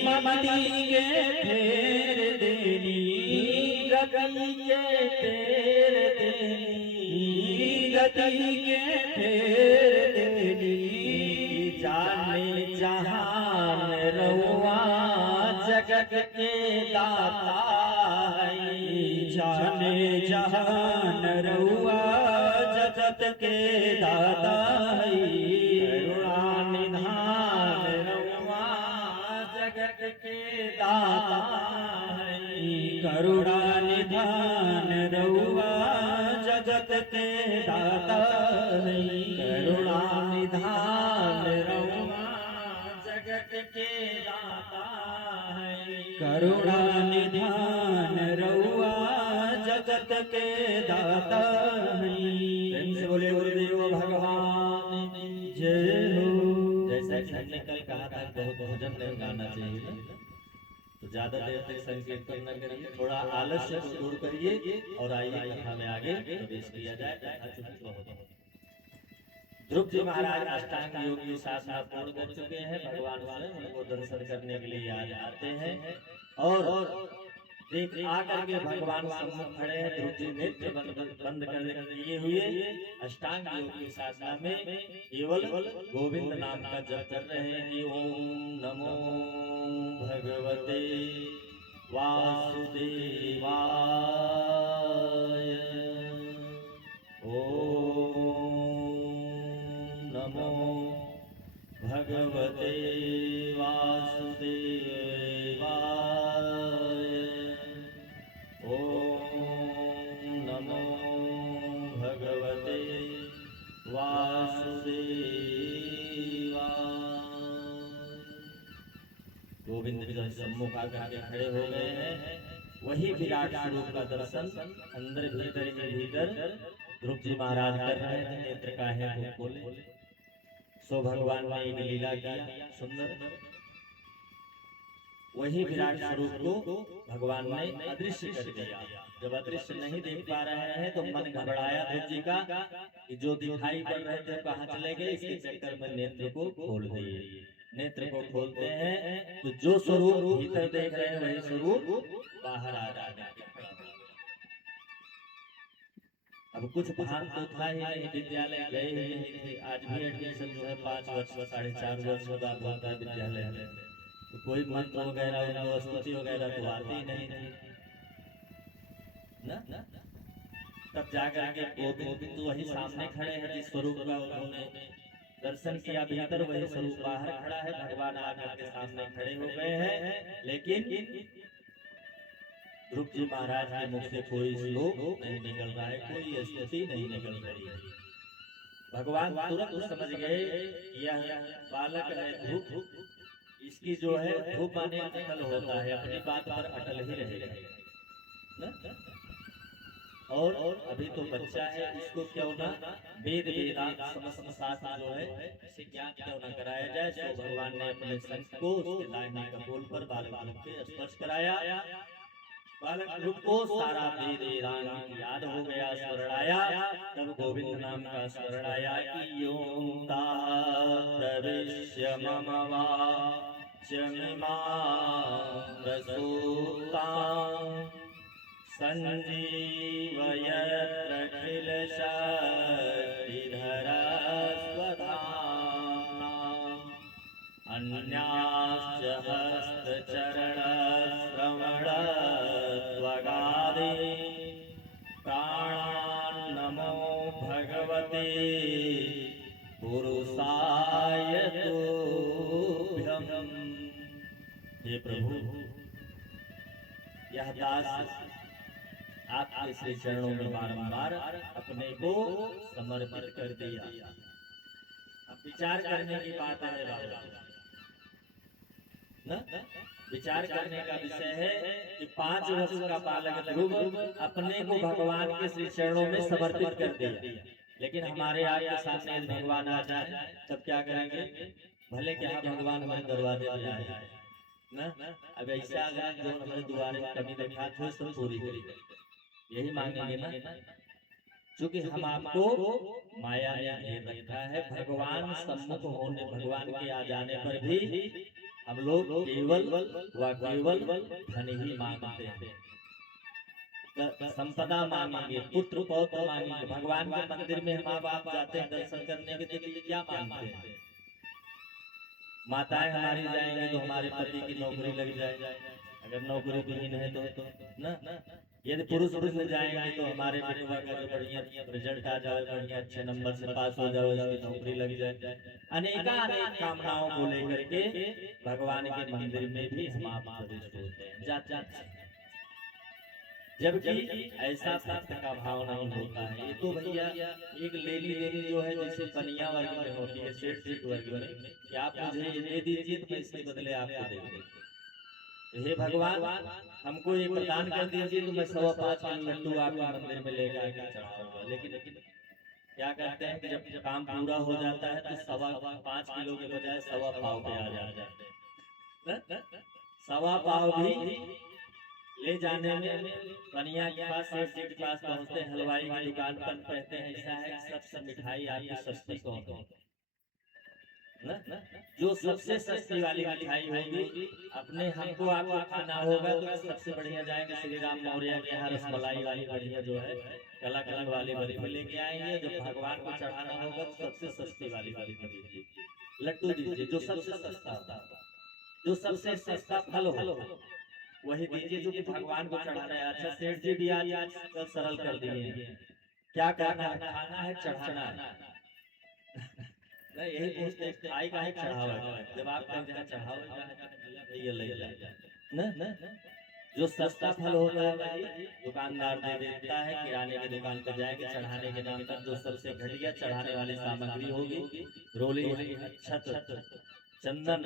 मती के फेर देनी, गति के फेर देनी, गति के फेर देनी। जाने जहान रउआ जगत के दाता है। जाने जहान रउआ जगत के दाता है। करुणा निधान रउआ जगत के दाता है। करुणा निधान रउआ जगत के दाता है। करुणा निधान रउआ जगत के दाता है। करुणा निधान रउआ जगत के दाता है। प्रेम से बोले गुरुदेव भगवान की जय हो। जैसा कि हमने कल कहा था बहुत भोजन नहीं गाना चाहिए ना, तो ज्यादा देर तक संकीर्तन न करिए, थोड़ा आलस्य को दूर करिए और आइए कथा में आगे प्रवेश किया जाए। ध्रुव जी महाराज अष्टांग योग की साधना पूर्ण कर चुके हैं। भगवान स्वयं उनको दर्शन करने के लिए आज आते हैं और देख आकर के भगवान सम्मुख खड़े हैं। ध्रुव जी नेत्र बंद कर किए हुए अष्टांग योग की साधना में केवल गोविंद नाम का जप कर रहे हैं कि ओम नमो भगवते वासुदेवाय, ओम नमो भगवते वासुदेवाय, ओम नमो भगवते वासुदेवाय। गोविंद जी सम्मुख आकर के खड़े हो गए हैं। वही विराट स्वरूप का दर्शन अंदर भीतर ही भीतर ध्रुव जी महाराज कर रहे हैं। नेत्र का है वो खोले, सो भगवान ने एक लीला किया सुंदर। वही विराट स्वरूप को भगवान ने अदृश्य कर दिया। जब अदृश्य नहीं देख पा रहे हैं तो मन घबराया ध्रुव जी का कि जो दिखाई पड़ रहे थे कहाँ चले गए। इसके चक्कर में नेत्र को खोल दिए। नेत्र को खोलते हैं तो जो स्वरूप भीतर देख रहे हैं वही स्वरूप बाहर आ जाता है। अब कुछ भान तो था ही नहीं, विद्यालय गए ही नहीं थे। आज भी एडमिशन जो है 5 वर्ष 4.5 वर्ष का होता है विद्यालय में, तो कोई मंत्र वगैरह उनको स्तुति वगैरह तो आती ही नहीं ना। तब जाकर के गोविंद तो वही सामने खड़े हैं जिस स्वरूप का उन्होंने दर्शन किया, भीतर वही स्वरूप बाहर खड़ा है। भगवान आकर के सामने खड़े हो गए हैं, लेकिन ध्रुव जी महाराज के मुख से कोई श्लोक नहीं निकल रहा है, कोई स्तुति नहीं निकल रही है। भगवान तुरंत समझ गए यह बालक है ध्रुव, इसकी जो है ध्रुव माने अटल होता है, अपनी बात पर अटल ही रहेगा। और अभी तो बच्चा है, इसको क्यों ना वेद वेदांत समस्त शास्त्र जो है इसे ज्ञान क्यों ना कराया जाए। सो भगवान ने अपने संत को उसके दाहिने कपोल पर बालक ध्रुव के स्पर्श कराया। बालक ध्रुव को सारा वेद वेदांत याद हो गया, स्मरण आया। तब गोविंद नाम का स्मरण आया कि यों ता प्रविश्य मम वाचमिमां प्रसूतां संजीवयत्रखिल शक्तिधरा स्वधाम्ना अन्याश्च हस्तचरणश्रवणत्वगादि प्राणान्नमो भगवते पुरुषाय तुभ्यम्। हे प्रभु, यह दास आपके श्री चरणों में बारंबार अपने को समर्पित कर दिया। अब विचार करने की बात है बाबा, न विचार करने का विषय है कि 5 वर्ष का बालक ध्रुव अपने को भगवान के श्री चरणों में समर्पित कर दिया। लेकिन हमारे आपके सामने यदि भगवान आ जाए तब क्या करेंगे? भले क्या भगवान हमारे दरवाजे पर आए ना, अब ऐसा अगर जो हमारे द्वारे में कमी दिखा तो सब पूरी करेंगे, यही मांगेंगे ना। क्योंकि हम आपको माया ने घेर रखा है। भगवान सम्मुख होने, भगवान के आ जाने पर भी हम लोग केवल धन ही मांगते हैं, संपदा मांगेंगे, पुत्र पौत्र मांगेंगे। भगवान के मंदिर में माँ बाप जाते हैं दर्शन करने के लिए, क्या मांगते हैं? माताएं हमारी जाएंगी तो हमारे पति की नौकरी लग जाए, अगर नौकरी विहीन है तो ना। यदि पुरुष में जाएंगे तो हमारे बेटवा का बढ़िया रिजल्ट आ जाए, बढ़िया अच्छे नंबर से पास हो जाए, उसकी नौकरी लग जाए। अनेक कामनाओं को लेकर के भगवान के मंदिर में भी हम आप प्रविष्ट होते हैं, जाते हैं। जबकि ऐसा भक्त का भाव नहीं होता है। ये तो भैया एक लेनी देनी जो है, जैसे कन्या वर्ग में होती है, सेठ सेठ वर्ग में, कि आप मुझे ये दे दीजिए तो मैं इसके बदले आपको दे दूंगा। हे भगवान, हमको ये प्रदान कर दीजिए तो मैं 5.25 किलो लड्डू आपके मंदिर में लेकर आके चढ़ाऊंगा। लेकिन क्या कहते हैं कि जब काम पूरा हो जाता है तो 5.25 किलो के बजाय 1.25 पाव पे आ जाते हैं। 1.25 पाव भी ले जाने में कन्या के पास, सेठ जी के पास पहुंचते हैं, हलवाई की दुकान पर कहते हैं ऐसा है सबसे मिठाई आपकी सस्ती कौन है ना? जो सबसे सस्ती वाली मिठाई होगी, अपने हमको आपको खाना होगा तो सबसे बढ़िया जाएंगे श्री राम मौर्य के यहाँ रसमलाई वाली बढ़िया जो है कलाकंद वाली बर्फी लेके आएंगे। जब भगवान को चढ़ाना होगा तो सबसे सस्ती वाली दीजिए, लड्डू दीजिए जो सबसे सस्ता होता, जो सबसे सस्ता फल हो वही दीजिए जो कि भगवान को चढ़ाना है। अच्छा सेठ जी भी आज सरल कर दिए हैं, क्या करना है? खाना है, चढ़ाना है। यही पूछते हैं खाई का है, चढ़ावा है। जब आप कहें जहाँ चढ़ावा ये ले ना, जो सस्ता फल होता है भाई दुकानदार दे देता है। किराने की दुकान पर जाएंगे, चढ़ाने के नाम पर जो सबसे घटिया चढ़ाने वाली सामग्री होगी, रोली, छत, चंदन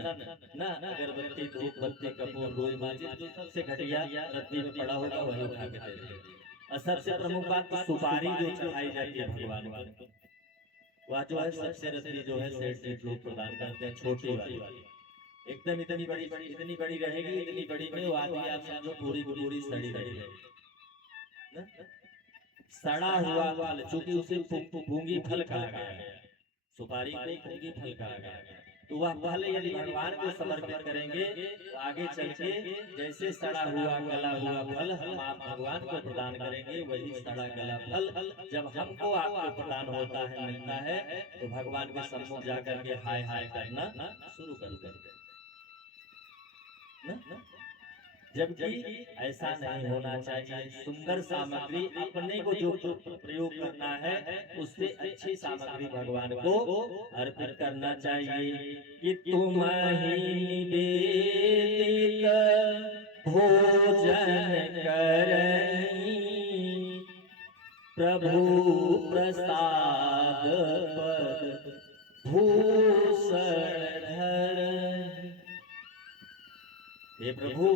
ना, अगरबत्ती, धूप बत्ती, कपूर, रोई माची, जो सबसे घटिया रत्ती में पड़ा होगा वही उठा के दे देंगे। और सबसे प्रमुख बात सुपारी जो चढ़ाई जाती है भगवान को, वह जो है सबसे रत्ती जो है सेठ लोग प्रदान करते हैं, छोटी वाली एकदम इतनी बड़ी रहेगी, इतनी बड़ी में वो आदमी आप समझो पूरी सड़ी रहेगी, सड़ा हुआ फल, चूंकि उसे पूंगी फल कहा गया है, सुपारी को पूंगी फल कहा गया है। तो वह फल यदि भगवान को समर्पित करेंगे तो आगे चल के जैसे सड़ा हुआ गला हुआ फल हम आप भगवान को प्रदान करेंगे, वही सड़ा गला फल जब हमको आपको प्रदान होता है, मिलता है, तो भगवान के सम्मुख जाकर के हाय हाय करना शुरू कर देते हैं। जबकि ऐसा नहीं होना चाहिए। सुंदर सामग्री अपने को जो प्रयोग करना है उससे अच्छी सामग्री भगवान को अर्पित करना चाहिए। कि तुम ही निवेदित भोजन करनी, प्रभु प्रसाद पद भूषण धरनी। हे प्रभु,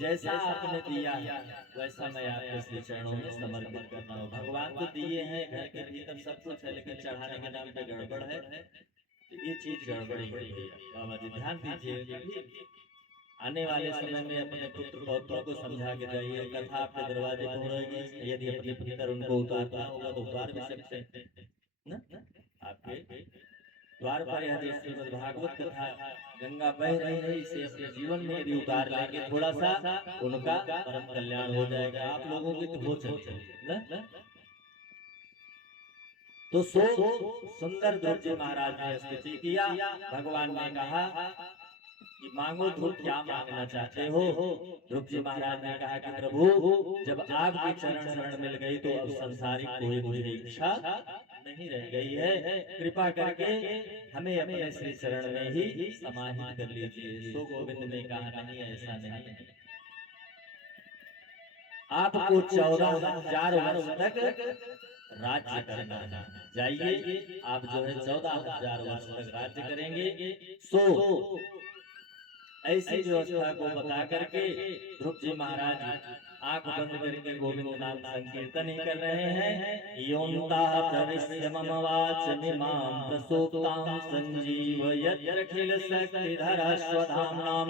जैसा आपने दिया है वैसा मैं आपके श्री चरणों में समर्पित करना हूँ। भगवान को दिए हैं, घर के भीतर सब कुछ है, लेकिन चढ़ाने के नाम पे गड़बड़ है, ये चीज गड़बड़ी है। बाबा जी ध्यान दीजिए, आने वाले समय में अपने पुत्र पौत्रों को समझा के जाइए। कथा आपके दरवाजे पर रहेगी, यदि अपने भीतर उनको उतारना होगा तो उतार भी सकते हैं ना आपके। द्वार पर यह जो श्रीमद् भागवत कथा गंगा बह रही है, इसे अपने जीवन में यदि उतार लेंगे थोड़ा सा, उनका परम कल्याण हो जाएगा। आप लोगों की तो हो चलती ना। तो सुंदर ध्रुव जी महाराज ने स्तुति किया। भगवान ने कहा कि मांगो ध्रुव, क्या मांगना चाहते हो। ध्रुव जी महाराज ने कहा कि प्रभु, जब आपकी चरण शरण मिल गई तो अब संसारिक कोई मुझे इच्छा नहीं रह गई है। कृपा करके हमें अपने श्री चरण में ही समाहित कर लीजिए। सो गोविंद ने कहा, नहीं, ऐसा नहीं, आपको 14,000 वर्ष तक राज्य करना है। जाइए, आप जो है 14,000 वर्ष तक राज्य करेंगे। सो ऐसी व्यवस्था को बता करके ध्रुव जी महाराज आंख बंद करके गोविंद नाम संकीर्तन ही कर रहे हैं। योन्ता प्रविश्य मम वाचमिमां प्रसूप्तां संजीवयत्यखिल शक्तिधर स्वधाम्नां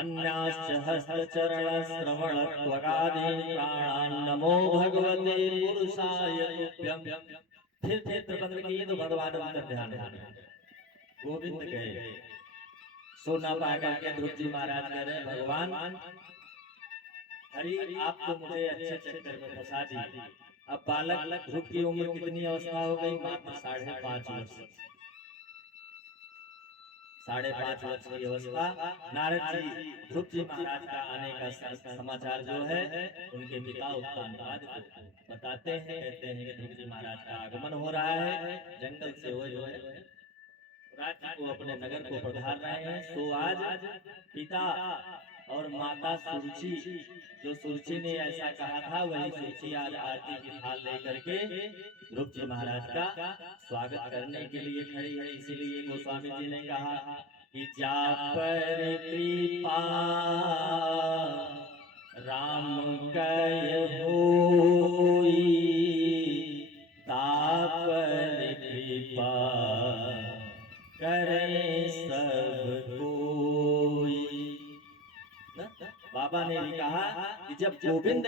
अन्याश्च हस्तचरण श्रवण त्वगादीन् प्राणान् नमो भगवते पुरुषाय तुभ्यं। फिर नेत्र बंद किए तो भगवान अंतर ध्यान गोविंद गए। सोना पाकर के ध्रुव जी महाराज कह रहे, भगवान हरि, आप तो मुझे अच्छे चक्कर में फंसा दी। अब बालक ध्रुव की उम्र कितनी अवस्था हो गई? मात्र 5.5 वर्ष। 5.5 वर्ष की अवस्था। नारद जी ध्रुव जी महाराज का आने का समाचार जो है उनके पिता उत्तानपाद को बताते हैं। कहते हैं कि ध्रुव जी महाराज का आगमन हो रहा है। जंगल से वो जो है राज्य को, अपने नगर को पधार रहे हैं। सो आज पिता और माता सुरुचि, जो सुरुचि ने ऐसा कहा था, वही सुरुचि आज आरती की थाल लेकर के ध्रुव जी महाराज का स्वागत करने के लिए खड़ी है। इसीलिए गोस्वामी जी ने कहा कि जा पर कृपा राम कय होई, तापर कृपा करे सब कोई। बाबा ने भी कहा कि जब गोविंद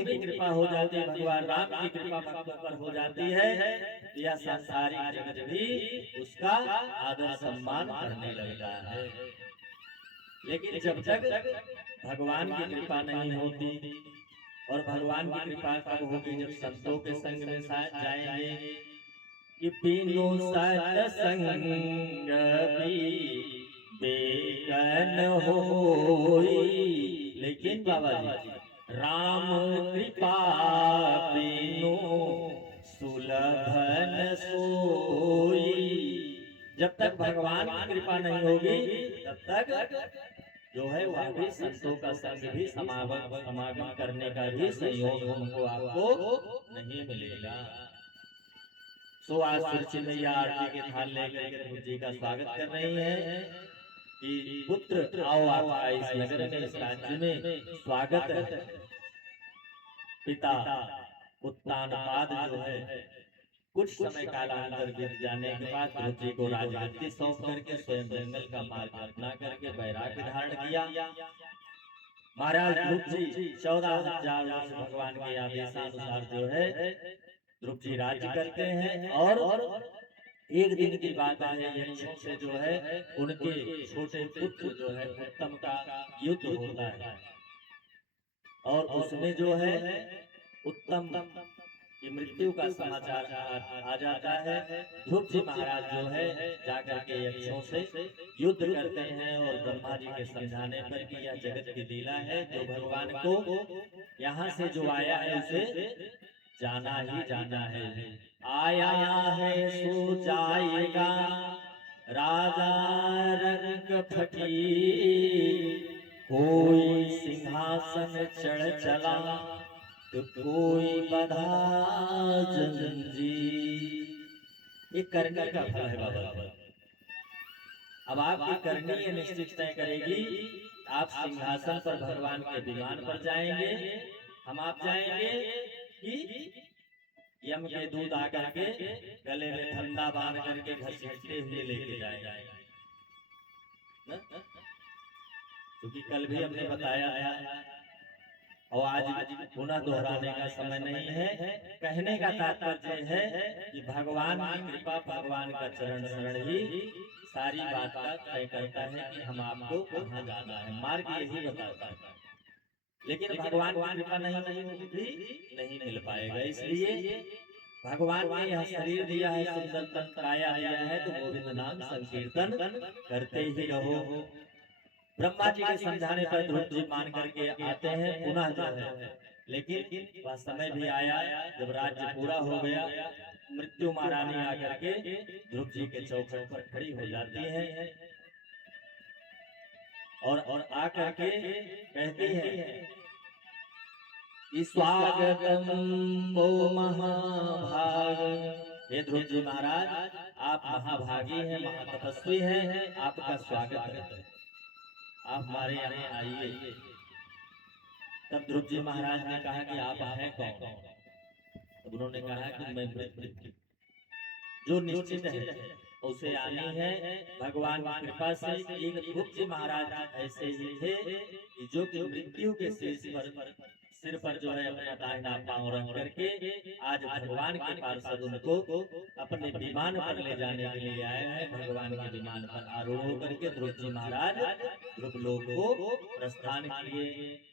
की कृपा हो जाती है, भगवान राम की कृपा भक्तों पर हो जाती है, यह सांसारिक जगत भी उसका आदर सम्मान करने लगता है। लेकिन जब तक भगवान की कृपा नहीं होती, और भगवान की कृपा कब होगी? जब संतों के संग में साथ जाएंगे कि बिनु सत्संग बेकन होई। लेकिन बाबा जी, राम कृपा बिनु सुलभन सोई। जब तक भगवान की कृपा नहीं होगी, तब तक जो है वह भी संतों का संग भी समागम करने का भी संयोग हमको आपको नहीं मिलेगा। सो आज सुरुचि मैया आरती के थाल लेकर के ध्रुव जी का स्वागत कर रही है कि पुत्र आओ, आपका इस नगर में, इस राज्य में स्वागत है। पिता उत्तानपाद जो है कुछ समय कालांतर बीत जाने के बाद ध्रुव जी को राजगद्दी सौंप करके स्वयं जंगल का मार्ग अपना करके वैराग्य धारण किया। महाराज ध्रुव जी 14,000 वर्ष भगवान के आदेशानुसार जो है ध्रुव जी राज्य करते हैं। और एक दिन की बात है, यक्षों से जो है उनके छोटे पुत्र जो है उत्तम का युद्ध होता है, और उसमें जो है उत्तम की मृत्यु का समाचार आ जाता है। ध्रुव जी महाराज जो है जाकर के यक्षों से युद्ध करते हैं, और ब्रह्मा जी के समझाने पर कि यह जगत की लीला है, तो भगवान को यहाँ से जो आया है उसे जाना ही जाना है। आया है सो जाएगा, राजा रंग फकीर, कोई सिंहासन चढ़ चला तो कोई बधा जंजीर। ये करने का फल है बाबा। अब आपकी करनी ये निश्चित तय करेगी, आप सिंहासन पर भगवान के विमान पर जाएंगे, हम आप जाएंगे कि यम के दूध आकर के गले में ठंडा बांध करके घसीटते हुए लेके जाएगा। क्योंकि कल भी हमने बताया था और आज पुनः दोहराने का समय नहीं है। कहने का तात्पर्य है कि भगवान की कृपा, भगवान का चरण शरण ही सारी बात का तय करता है कि हम आपको कहाँ जाना है, मार्ग यही बताता है। लेकिन भगवान की कृपा नहीं मिल पाएगा। इसलिए भगवान ने यह शरीर दिया है, सुंदर तन काया दिया है, तो गोविंद नाम संकीर्तन करते ही रहो। ब्रह्मा जी के समझाने पर ध्रुव जी मान करके आते हैं पुनः जो है। लेकिन वह समय भी आया जब राज्य पूरा हो गया, मृत्यु महारानी आकर के ध्रुव जी के चौखट पर खड़ी हो जाती है और आकर के कहती है कि स्वागतम ओ महाभाग। हे ध्रुव जी महाराज, आप महाभागी हैं, महातपस्वी हैं, आपका स्वागत है, आप हमारे यहाँ आइए। तब ध्रुव जी महाराज ने कहा कि आप हैं कौन? तब उन्होंने कहा कि मैं मृत्यु, जो निश्चित है उसे आनी है। भगवान की कृपा से एक ध्रुव जी महाराज ऐसे ही थे कि जो कि मृत्यु के सिर पर जो है अपना दाहिना पांव रख करके आज भगवान के पार्षद उनको अपने विमान पर ले जाने के लिए आए हैं। भगवान के विमान पर आरूढ़ होकर के ध्रुव जी महाराज ध्रुव लोक को प्रस्थान किए।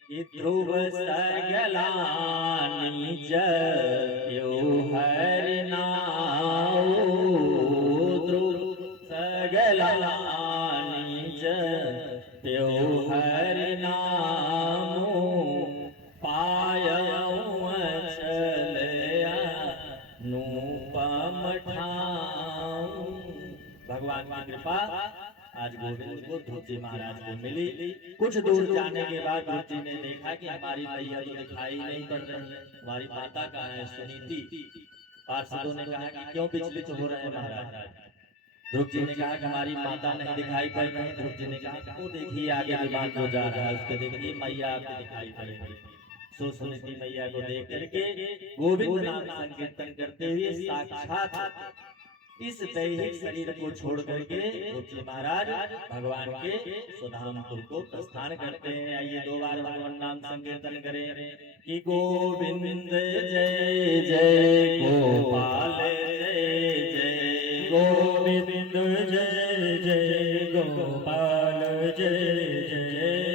कि ध्रुव सगलानि जप्यो हरि नाम, ध्रुव सगलानि जप्यो हरि नाम, पायऊ चलया नूपम ठाऊ। भगवान की कृपा आज गोविंद को ध्रुव जी महाराज को मिली। कुछ दूर जाने के बाद ध्रुव जी ने देखा कि हमारी मैया तो दिखाई नहीं पड़ रही, हमारी माता कहाँ है सुनीति। पार्षदों ने कहा कि क्यों विचलित हो रहे हैं महाराज? ध्रुव जी ने कहा कि हमारी माता नहीं दिखाई पड़ रही। ध्रुव जी ने कहा वो देखिए आगे विमान जो जा रहा है उसके देखिए मैया आपको दिखाई पड़ेगी। सो सुनीति मैया को देख करके गोविंद नाम संकीर्तन करते हुए साक्षात इस दैहिक शरीर को छोड़ करके ध्रुव जी महाराज भगवान के सुधामपुर को प्रस्थान करते हैं। आइए दो बार भगवान नाम संकीर्तन करें कि गोविंद जय जय गोपाल जय जय, गोविंद जय जय गोपाल जय जय,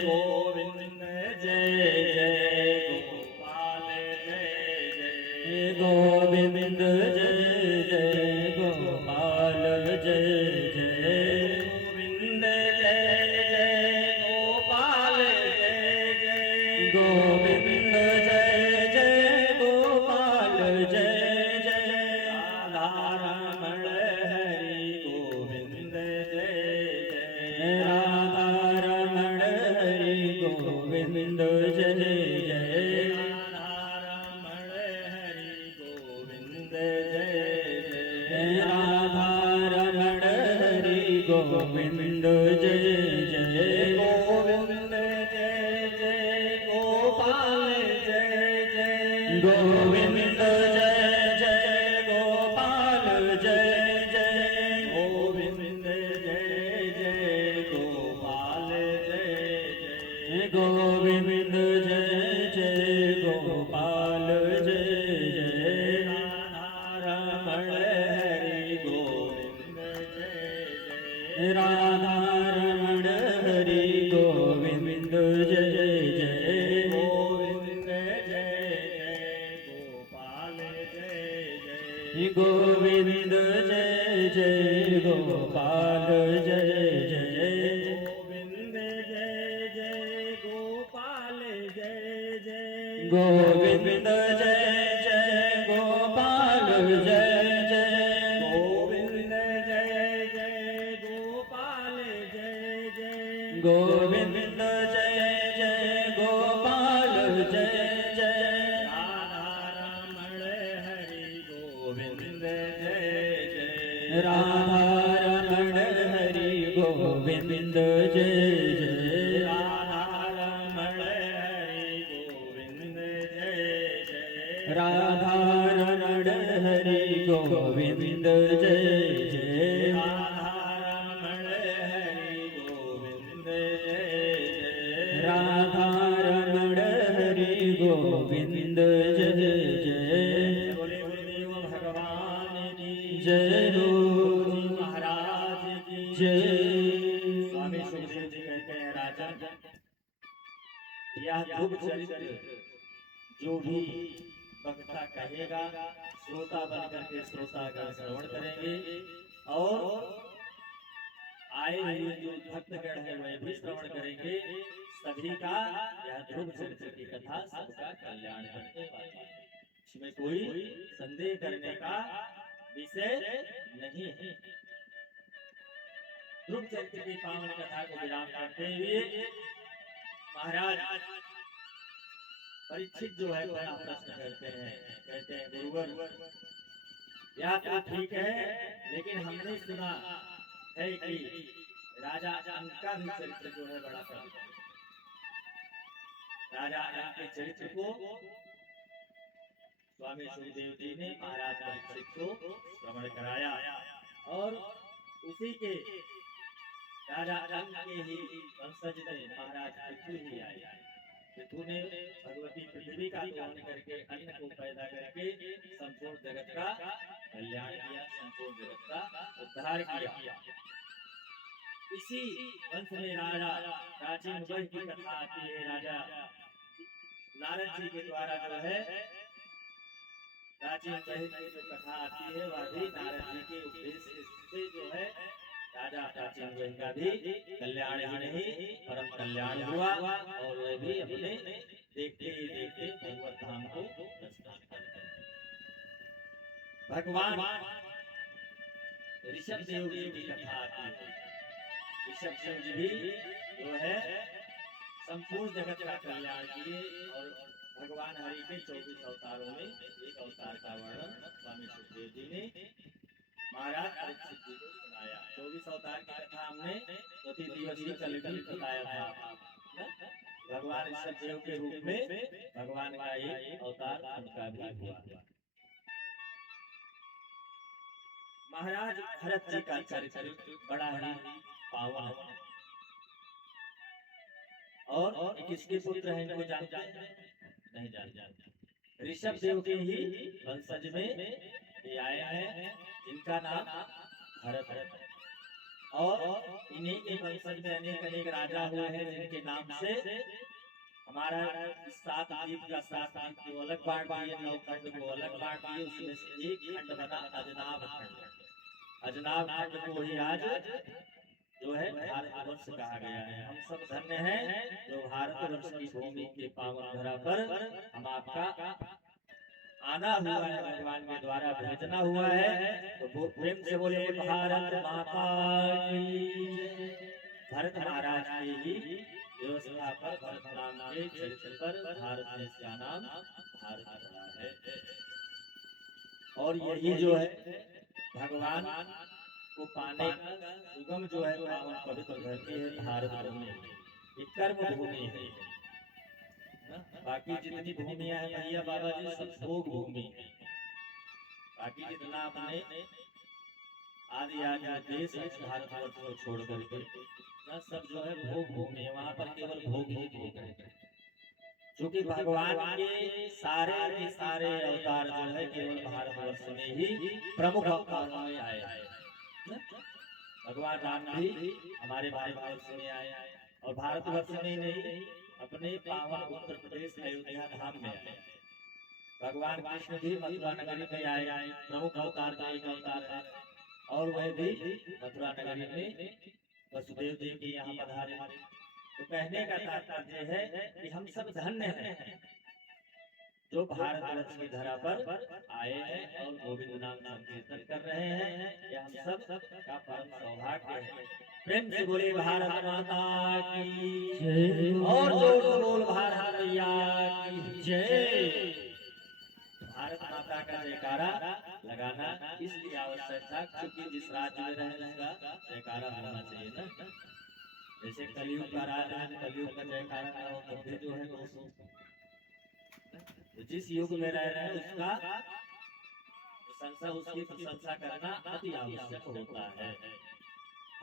गोविंद जय जय गोपाल जय जय, गोविंद जय जय गोपाल जय जय, गोविंद जय जय गोपाल जय जय, गोविंद जय जय गोपाल जय जय, राधा रमण हरि गोविंद जय जय, राधा रमण हरि गोविंद जय जय, राधा रमण हरि गोविंद जय जय, राधा रमण हरि गोविंद जय जय, गोविंद जय जय गोपाल जय जय, गोविंद जय जय गोपाल जय जय, गोविंद जय जय गोपाल जय जय, गोविंद जय जय गोपाल जय जय, राधा रमण हरि गोविंद जय जय, राधा रमण हरि गोविंद जय जय, गोविंद जय जय गोपाल जय जय, गोविंद जय जय गोपाल जय जय, गोविंद जय जय गोपाल जय जय, गोविंद जय जय गोपाल जय जय, गोविंद जय जय गोपाल जय जय, गोविंद जय जय गोपाल जय जय, राधा रमण हरि गोविंद जय जय, राधा रमण हरि गोविंद जय जय, राधा रमण हरि गोविंद जय जय, राधा रमण हरि गोविंद जय जय, राधा रमण हरि गोविंद जय जय, राधा रमण हरि जय स्वामी सुखदेव जी कहते हैं राजन, यह ध्रुव चरित्र जो भी वक्ता कहेगा श्रोता बन करके श्रोतागण श्रवण करेंगे और आए हुए जो भक्तगण है वह भी श्रवण करेंगे। सभी का यह ध्रुव चरित्र की कथा सबका कल्याण करने वाली है, इसमें कोई संदेह करने का विषय नहीं है। ध्रुव चरित्र की पावन कथा को विराम करते हुए महाराज परीक्षित जो है बड़ा प्रश्न करते हैं, कहते हैं गुरुवर यह तो ठीक है, लेकिन हमने सुना है कि राजा अनंत का भी चरित्र जो है बड़ा प्रसिद्ध है। राजा अनंत के चरित्र को स्वामी सुखदेव जी ने महाराज परीक्षित को श्रवण कराया और उसी के राजा अनंत के ही वंशज ने महाराज पृथु ही आए। पृथु ने भगवती पृथ्वी का दोहन करके अन्न को पैदा करके संपूर्ण जगत का कल्याण किया, संपूर्ण जगत का उद्धार किया। इसी वंश में राजा प्राचीन वंश की कथा आती है। राजा नारद जी के द्वारा जो है प्राचीन वंश की जो कथा आती है वह भी नारद जी के उपदेश से जो है राजा प्राचीन वंश का भी कल्याण ही नहीं परम कल्याण हुआ और वह भी अपने देखते ही देखते भगवत धाम को प्रस्थान कर गए। भगवान ऋषभ देव जी की कथा आती है। ऋषभ देव जी भी जो है संपूर्ण जगत का कल्याण किए और भगवान हरि के 24 अवतारों में एक अवतार का वर्णन स्वामी सुखदेव जी ने महाराज परीक्षित जी को सुनाया। 24 अवतार की कथा हमने प्रति दिवसीय कल भी बताया था। भगवान ऋषभ देव के रूप में भगवान का एक अवतार उनका भी हुआ। महाराज भरत जी का चरित्र बड़ा ही पावन है और किसके पुत्र हैं इनको जानते हैं? नहीं जानते। ऋषभ देव के ही वंशज में ये आए हैं जिनका नाम भरत है और इन्हीं के वंशज में अनेक अनेक राजा हुए हैं जिनके नाम से हमारा 7 द्वीप का 7 द्वीप को अलग बांट दिए, 9 खंड को अलग बांट दिए, उसमें से एक खंड बना अजनाब खंड। अजनाब खंड को ही आज जो है भारतवर्ष कहा गया है। हम सब धन्य हैं जो भारतवर्ष की भूमि के पावन धरा पर हम आपका आना हुआ है, भगवान के द्वारा भेजना हुआ है। तो वो प्रेम से बोले भारत माता की जय। भरत महाराज की ही व्यवस्था पर भरत नाम के चरित्र पर भारत देश का नाम भारत पड़ा है। और यही जो है भगवान को पाने का सुगम जो है पावन पवित्र धरती है भारत भूमि, ये कर्म भूमि है। बाकी जितनी भूमियां हैं भैया बाबा जी सब भोग भूमि है। बाकी जितना अपने आदि आदि देश है भारतवर्ष को छोड़ करके ना सब जो है भोग भूमि है, वहां पर केवल भोग ही भोग है। क्योंकि भगवान के सारे अवतार जो है केवल भारतवर्ष में ही प्रमुख अवतारों में आए हैं। भगवान राम भी हमारे भारतवर्ष में आए और भारतवर्ष में नहीं अपने पावन उत्तर प्रदेश अयोध्या धाम में आए। भगवान कृष्ण भी मथुरा नगरी में आए, प्रमुख अवतार का एक अवतार है और वह भी मथुरा नगरी में वसुदेव देव के यहाँ पधारे। तो कहने का तात्पर्य है कि हम सब धन्य हैं जो भारतवर्ष की धरा पर आए हैं और गोविंद नाम संकीर्तन कर रहे हैं। यह हम सब का परम सौभाग्य है। प्रेम से बोले भारत माता की जय और जोर से बोल भारत मैया की जय। भारत माता का जयकारा लगाना इसलिए आवश्यक था क्योंकि जिस राज्य में रहने का जयकारा होना चाहिए ना। जैसे कलयुग का राज है, कलयुग का जयकारा ना हो तब भी जो है वो जिस युग में रह रहे हैं उसका प्रशंसा उसकी प्रशंसा करना अति आवश्यक होता है।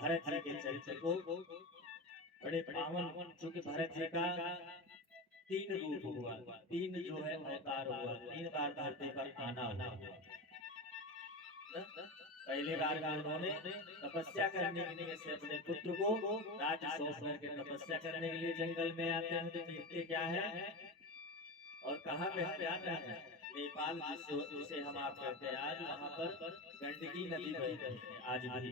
भरत जी के चरित्र को बड़े पावन, चूंकि भरत जी का 3 रूप हुआ, 3 जो है अवतार हुआ, 3 बार धरती पर आना हुआ। पहली बार में उन्होंने तपस्या करने के लिए से अपने पुत्र को राज्य सौंप करके तपस्या करने के लिए जंगल में आते हैं। तो देखते क्या है और कहाँ पे हम जाते हैं, नेपाल जिसे हम आप कहते हैं। आज वहाँ पर गंडकी नदी बह रही है आज भी।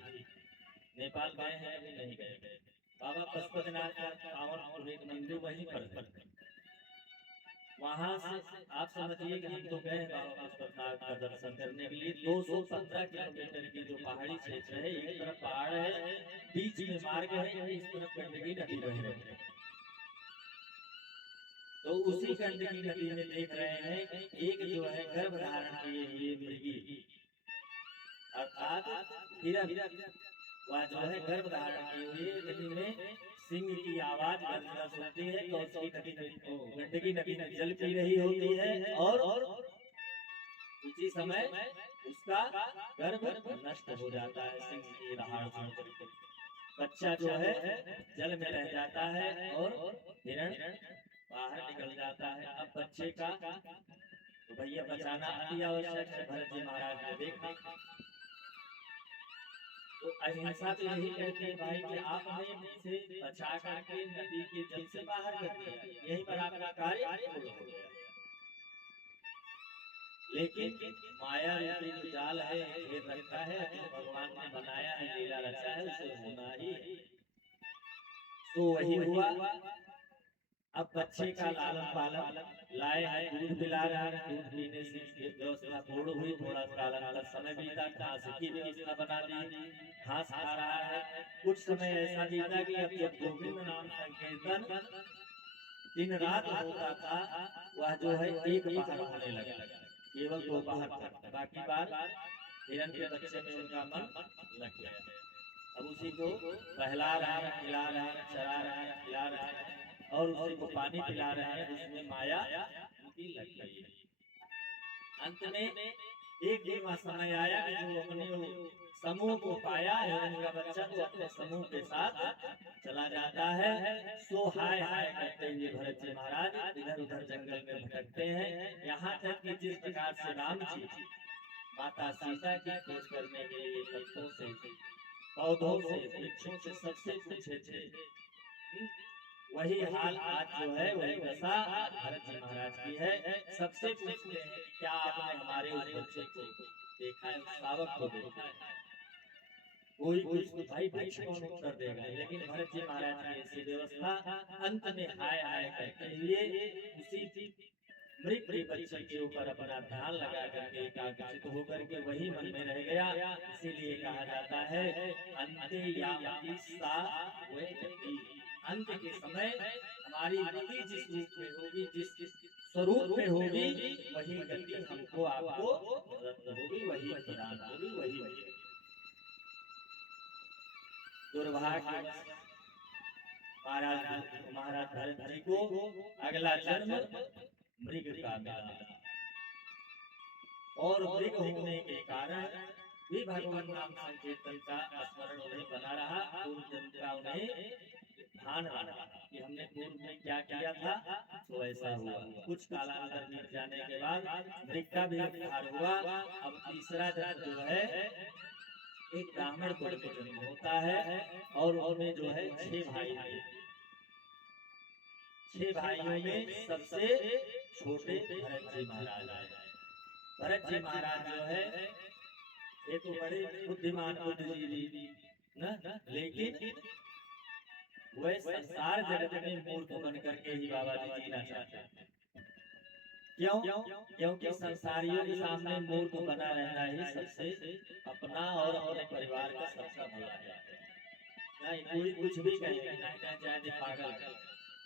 नेपाल गए हैं अभी नहीं गए। बाबा पशुपतिनाथ का पावन एक मंदिर वहीं पर, वहां से आप समझिए कि हम तो गए हैं बाबा पशुपतिनाथ का दर्शन करने के लिए। 215 किलोमीटर की जो पहाड़ी क्षेत्र है, एक तरफ पहाड़ है, बीच में मार्ग है, इस तरफ गंडकी नदी बह रही है। तो उसी गंडकी नदी में देख रहे हैं कि एक जो है गर्भ धारण किए हुए मृगी अर्थात हिरण, वह जो है गर्भ धारण किए हुए नदी में सिंह की आवाज गर्जना सुनती है। कौशली नदी गंडकी नदी में जल पी रही होती है और उसी समय उसका गर्भ नष्ट हो जाता है। सिंह की दहाड़ सुन करके बच्चा जो है जल में रह जाता है और हिरण बाहर निकल जाता है। अब बच्चे का तो भैया बचाना अति आवश्यक है। भरत जी महाराज ने देखा तो अहिंसा तो यही कहती है भाई कि आपने इसे बचा करके नदी के जल से बाहर कर दिया, यही पर आपका कार्य पूर्ण हो गया। लेकिन माया रूपी जो जाल है ये रखता है, भगवान ने बनाया है, लीला रचा है, उसे होना ही। तो वही हुआ। अब बच्चे का लालन पालन लाए हैं, दूध पिला रहा है, दूध पीने से व्यवस्था पूर्ण हुई। थोड़ा कालांतर समय बीता, घास की व्यवस्था बना दी, घास खा रहा है। कुछ समय ऐसा बीता कि अब जब गोविंद नाम संकीर्तन दिन रात होता था, वह जो है एक पहर होने लगा, केवल 2 पहर था, बाकी बार हिरण के बच्चे में उनका मन लग गया। अब उसी को बहला रहा है, खिला रहा है, चरा रहा है, खिला रहा है और उसी को पानी पिला रहे हैं। उसमें माया उनकी लग गई। अंत में एक दिन समय आया कि जो अपने समूह को पाया हिरण का बच्चा तो अपने समूह के साथ चला जाता है। सो हाय हाय कहते हुए भरत जी महाराज इधर उधर जंगल में भटकते हैं। यहाँ तक कि जिस प्रकार से राम जी माता सीता की खोज करने के लिए पत्थरों से, पौधों से, वृक्षों से सबसे पूछे थे, वही हाल आज जो है, वही दशा आज भरत जी महाराज की है। सबसे पूछते हैं कि क्या आपने हमारे उस बच्चे को देखा है, उस शावक को देखा है? कोई कुछ तो भाई वृक्ष कौन उत्तर देगा, लेकिन भरत जी महाराज की ऐसी व्यवस्था। अंत में हाय हाय कहते हुए उसी मृग के बच्चे के ऊपर अपना ध्यान लगा करके एकाग्रचित होकर के वही मन में रह गया। इसीलिए कहा जाता है अंते यावती सा वै गति। अंत के समय हमारी गति जिस रूप में होगी, जिस स्वरूप में होगी, वही गति हमको आपको प्राप्त होगी, वही प्रदान होगी, वही मिलेगी। दुर्भाग्य महाराज भरत जी को अगला जन्म मृग का मिला और मृग होने के कारण भी भगवान नाम संकीर्तन का स्मरण उन्हें बना रहा। पूर्व जन्म का उन्हें ध्यान रहा कि हमने पूर्व में क्या किया था, तो ऐसा हुआ। कुछ कालांतर बीत जाने के बाद मृग का भी अवतार हुआ। अब तीसरा जन्म जो है एक ब्राह्मण कुल में जन्म होता है और उनमें जो है 6 भाई थे। 6 भाइयों में सबसे छोटे भरत जी महाराज आए। भरत जी महाराज जो है ये तो बड़े बुद्धिमान बुद्धिजीवी न, लेकिन वह संसार जगत में मूर्ख बन करके ही बाबा जी जीना चाहते हैं। क्यों? क्योंकि संसारियों के सामने मूर्ख बना रहना ही सबसे अपना और अपने परिवार का सबका भला है। नहीं कोई कुछ भी कहेगा, नहीं चाहे पागल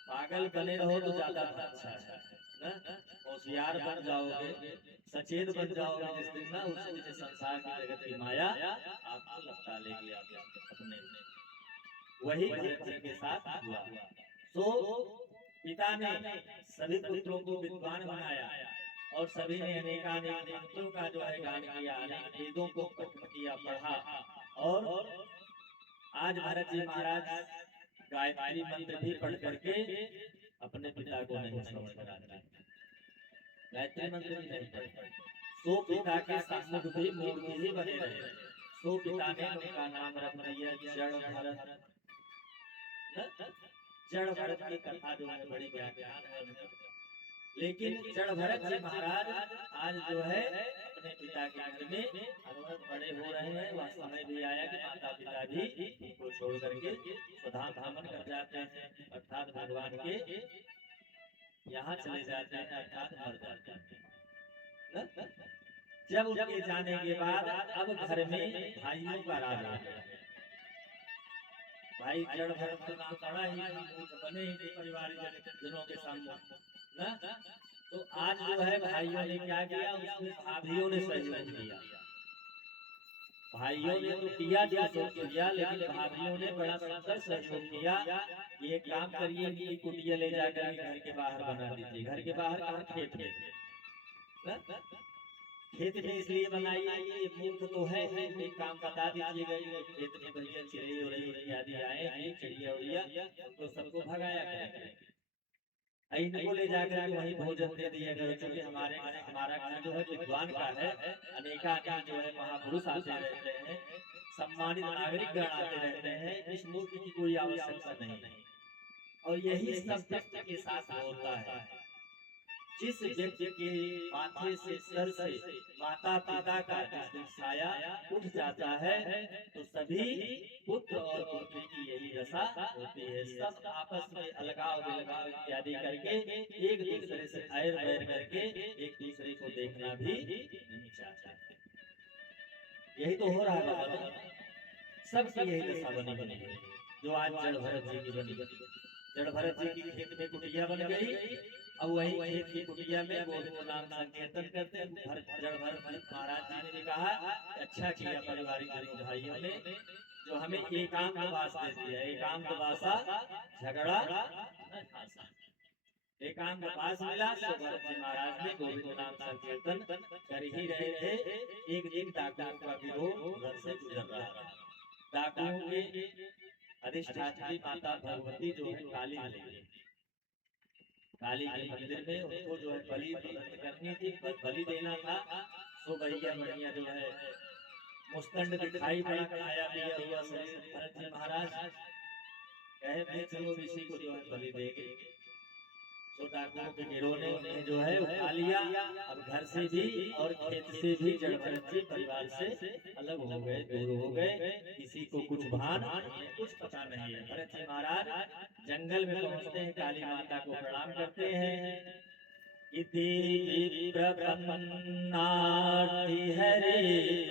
पागल बने रहो तो ज्यादा अच्छा है ना। होशियार बन जाओगे, सचेत बन जाओगे जिस दिन ना, उस दिन संसार की जगत की माया आपको लपटा लेगी अपने। वही भरत जी के साथ हुआ। सो पिता ने सभी पुत्रों को विद्वान बनाया और सभी ने अनेकानेक मंत्रों का जो है गान किया, अनेक वेदों को किया, पढ़ा। और आज भरत जी महाराज गायत्री मंत्र भी पढ़ करके अपने पिता को नहीं समझ कराते, गायत्री मंत्र भी नहीं पढ़ते। सो पिता के सन्मुख भी मूर्ख ही बने रहे। तो पिता ने उनका नाम रख दिया जड़ भरत। जड़ भरत की कथा जो है बड़ी व्याख्यान है उनका। लेकिन जड़ भरत जी महाराज आज जो है अपने पिता के घर में अनवरत बड़े हो रहे हैं। वह समय भी आया कि माता पिता भी उनको छोड़ करके स्वधाम धामन कर जाते हैं, अर्थात भगवान के यहाँ चले जाते हैं, अर्थात मर जाते हैं। जब उनके जाने के बाद अब घर में भाइयों का राज आ गया। भाई जड़ भरत का नाम पड़ा ही बने ही परिवार जनों के सामने ना। तो आज जो है भाइयों ने क्या किया, उसमें भाभियों ने सहयोग किया। भाइयों ने तो किया जो सोच किया, लेकिन भाभियों ने बड़ा सुंदर सहयोग किया। ये काम करिए कि कुटिया ले जाकर घर के बाहर बना दीजिए। घर के बाहर कहाँ, खेत में। खेत में इसलिए बनाई, ये मूर्ख तो है, एक काम बता दीजिएगा। खेत में भैया चिड़िया उड़िया इत्यादि आए हैं, चिड़िया उड़िया तो सबको भगाया करेंगे। इनको ले जाकर वहीं भोजन दे दिया करो, क्योंकि हमारा घर जो है विद्वान का है। अनेकानेक जो है महापुरुष आते रहते हैं, सम्मानित नागरिक गण आते रहते हैं। इस मूर्ख की कोई आवश्यकता नहीं है। और यही सब व्यक्ति के साथ होता है। जिस व्यक्ति के माथे से सर से माता पिता का जिस दिन साया उठ जाता है, तो सभी पुत्र और पुत्री की यही दशा होती है। सब आपस में अलगाव विलगाव इत्यादि करके एक दूसरे से ऐर बैर करके एक दूसरे को देखना भी नहीं चाहते। यही तो हो रहा है, सबकी यही दशा बनी बनी है जो आज जड़ भरत जी की बनी। जड़ भरत जी की खेत में कुटिया बन गई। अब वही खेत की कुटिया में गोविंद नाम संकीर्तन करते हैं। जड़ भरत महाराज जी ने भी कहा, अच्छा किया परिवारिक भाइयों ने जो हमें एकांतवास दे दिया। एकांतवासा झगड़ा एकांतवास मिला। तो भरत जी महाराज ने गोविंद नाम संकीर्तन कर ही रहे थे। एक दिन डाकुओं का गिरोह घर से गुजर रहा था। डाकुओं के अधिष्ठात्री माता भगवती जो है काली देवी, काली के मंदिर में उनको जो है बलि करनी थी, बलि देना था। सो भैया बढ़िया जो है मुस्तंड दिखाई पड़ा, खाया पिया हुआ शरीर। भरत जी महाराज कहे थे चलो ऋषि को जो है बलि देंगे। तो डाकुओं के गिरोह ने उन्हें जो है उठा लिया। अब घर से भी और खेत से भी जड़ भरत जी परिवार से अलग हो गए, दूर हो गए। किसी को कुछ भान कुछ पता नहीं है। भरत जी महाराज जंगल में पहुंचते हैं, काली माता को प्रणाम करते हैं। इति प्रपन्नार्ति हरे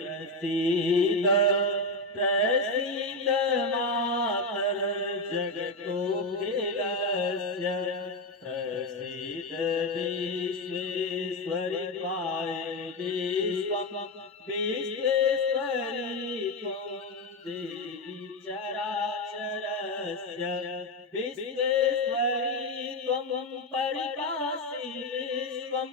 प्रसीद प्रसीद मातर जगतोऽखिलस्य प्रसीद विश्वेश्वरि त्वाय विश्वं विश्वेश्वरि त्वं देवी चराचरस्य विश्वेश्वरि त्वं परिपासि विश्वं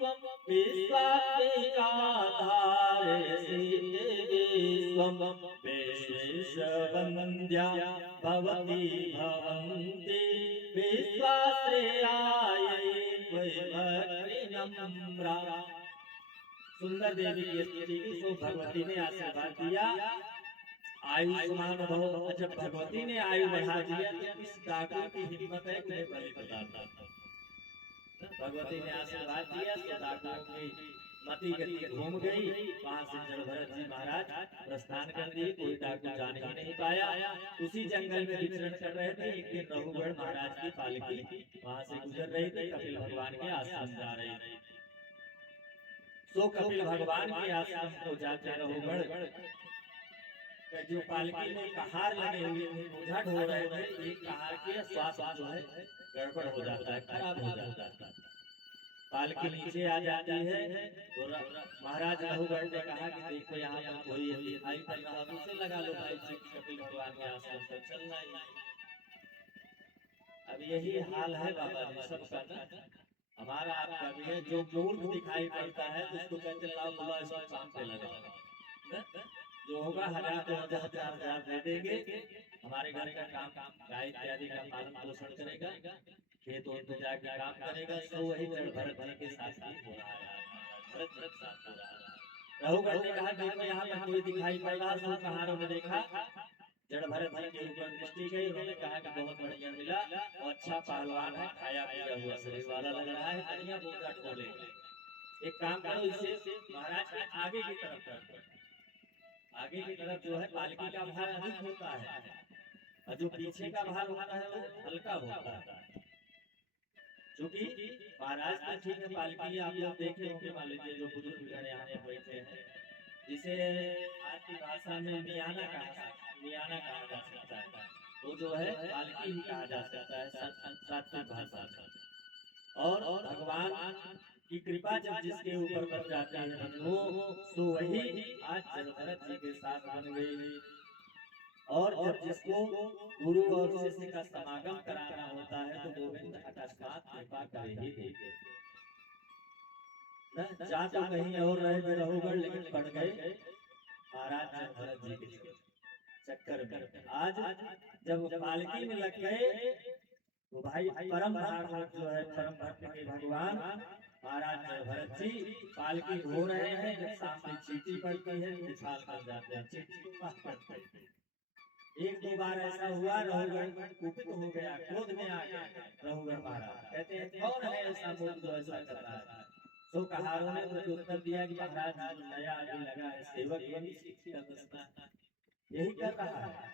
विश्वात्मिकाधारसि विश्वं विश्वेशवन्द्या भवती भवन्ति विश्वाश्रयायै त्वयि भक्ति नम्रा। सुंदर देवी की स्तुति की। सो भगवती ने आशीर्वाद दिया, आयुष्मान भव। जब भगवती ने आयु बढ़ा दिया तो इस डाकू की हिम्मत है कि बलि प्रदाता। भगवती ने आशीर्वाद दिया तो डाकुओं की मति गति घूम गई। वहां से जड़ भरत जी महाराज प्रस्थान कर दिए। कोई डाकू जान ही नहीं पाया। उसी जंगल में विचरण कर रहे थे। एक दिन रघुगढ़ महाराज की पालकी वहां से गुजर रही थी, कपिल भगवान के आश्रम जा रही थी। सो कपिल भगवान के आश्रम को जाते रघुगढ़ जो पालकी में कहार लगे हुए उझट हो रहे थे। एक कहार के स्वास्थ्य जो है गड़बड़ हो जाता है, खराब हो जाता है। पालकी नीचे आ जाती है। तो महाराज रघुगढ़ ने कहा कि देखो यहाँ पर कोई दिखाई पड़ रहा, उसे लगा लो भाई जी, कपिल भगवान के आश्रम पर चलना ही। अब यही हाल है बाबा जी सबका ना, हमारा आपका भी है। जो मूर्ख दिखाई पड़ता है उसको कहते लाओ बुला इसको काम पे लगाओ। जो होगा 1000 2000 दे देंगे, हमारे घर का काम गाय इत्यादि का पालन पोषण करेगा, खेत में जाके काम करेगा। सो वही जड़ भरत जी के साथ हो रहा है, भरत साथ हो रहा है। रघुगण ने कहा देखो यहाँ पर कोई दिखाई पड़ रहा, सो कहारों ने देखा, जड़ भरत जी के ऊपर दृष्टि गई, उन्होंने कहा कि बहुत बढ़िया मिला और अच्छा पहलवान है, खाया पिया हुआ शरीर वाला लग रहा है, बढ़िया बोलता ठोले। एक काम करो, इसे महाराज के आगे की तरफ कर, आगे की तरफ जो है पालकी का भार अधिक होता है और जो पीछे का भार होता है वो हल्का होता है। क्योंकि महाराज तो ठीक है, पालकी आप लोग देखे होंगे, मान लीजिए जो बुजुर्ग जन यहाँ पर बैठे हैं, जिसे आज की भाषा में मियाना कहा जा सकता है, वो जो है पालकी ही कहा जा सकता है सात्विक भाषा में। और भगवान की कृपा जब जिसके ऊपर बन जाती है बंधुओं, सो वही आज जड़भरत जी के साथ बन गई। और जब जिसको गुरु और शिष्य का समागम कराना होता है तो गोविंद अकस्मात कृपा कर ही देते हैं। जा तो कहीं और रहे रहोगढ़, लेकिन पड़ गए महाराज जड़भरत जी के चक्कर में। आज जब पालकी में लग गए तो भाई परम भागवत जो है, परम भक्त के भगवान महाराज जड़भरत जी पालकी हो रहे हैं, जब सामने चींटी पड़ती है तो उछाल कर जाते हैं, चींटी को पास करते हैं। एक दो बार ऐसा हुआ, रघुगण कुपित हो गया, क्रोध में आ गया रघुगण महाराज, कहते हैं कौन है ऐसा मूर्ख जो ऐसा कर रहा है। तो कहारों ने मुझे उत्तर दिया कि महाराज नया अभी लगा है, सेवक यही शिक्षा दसना यही कर रहा है।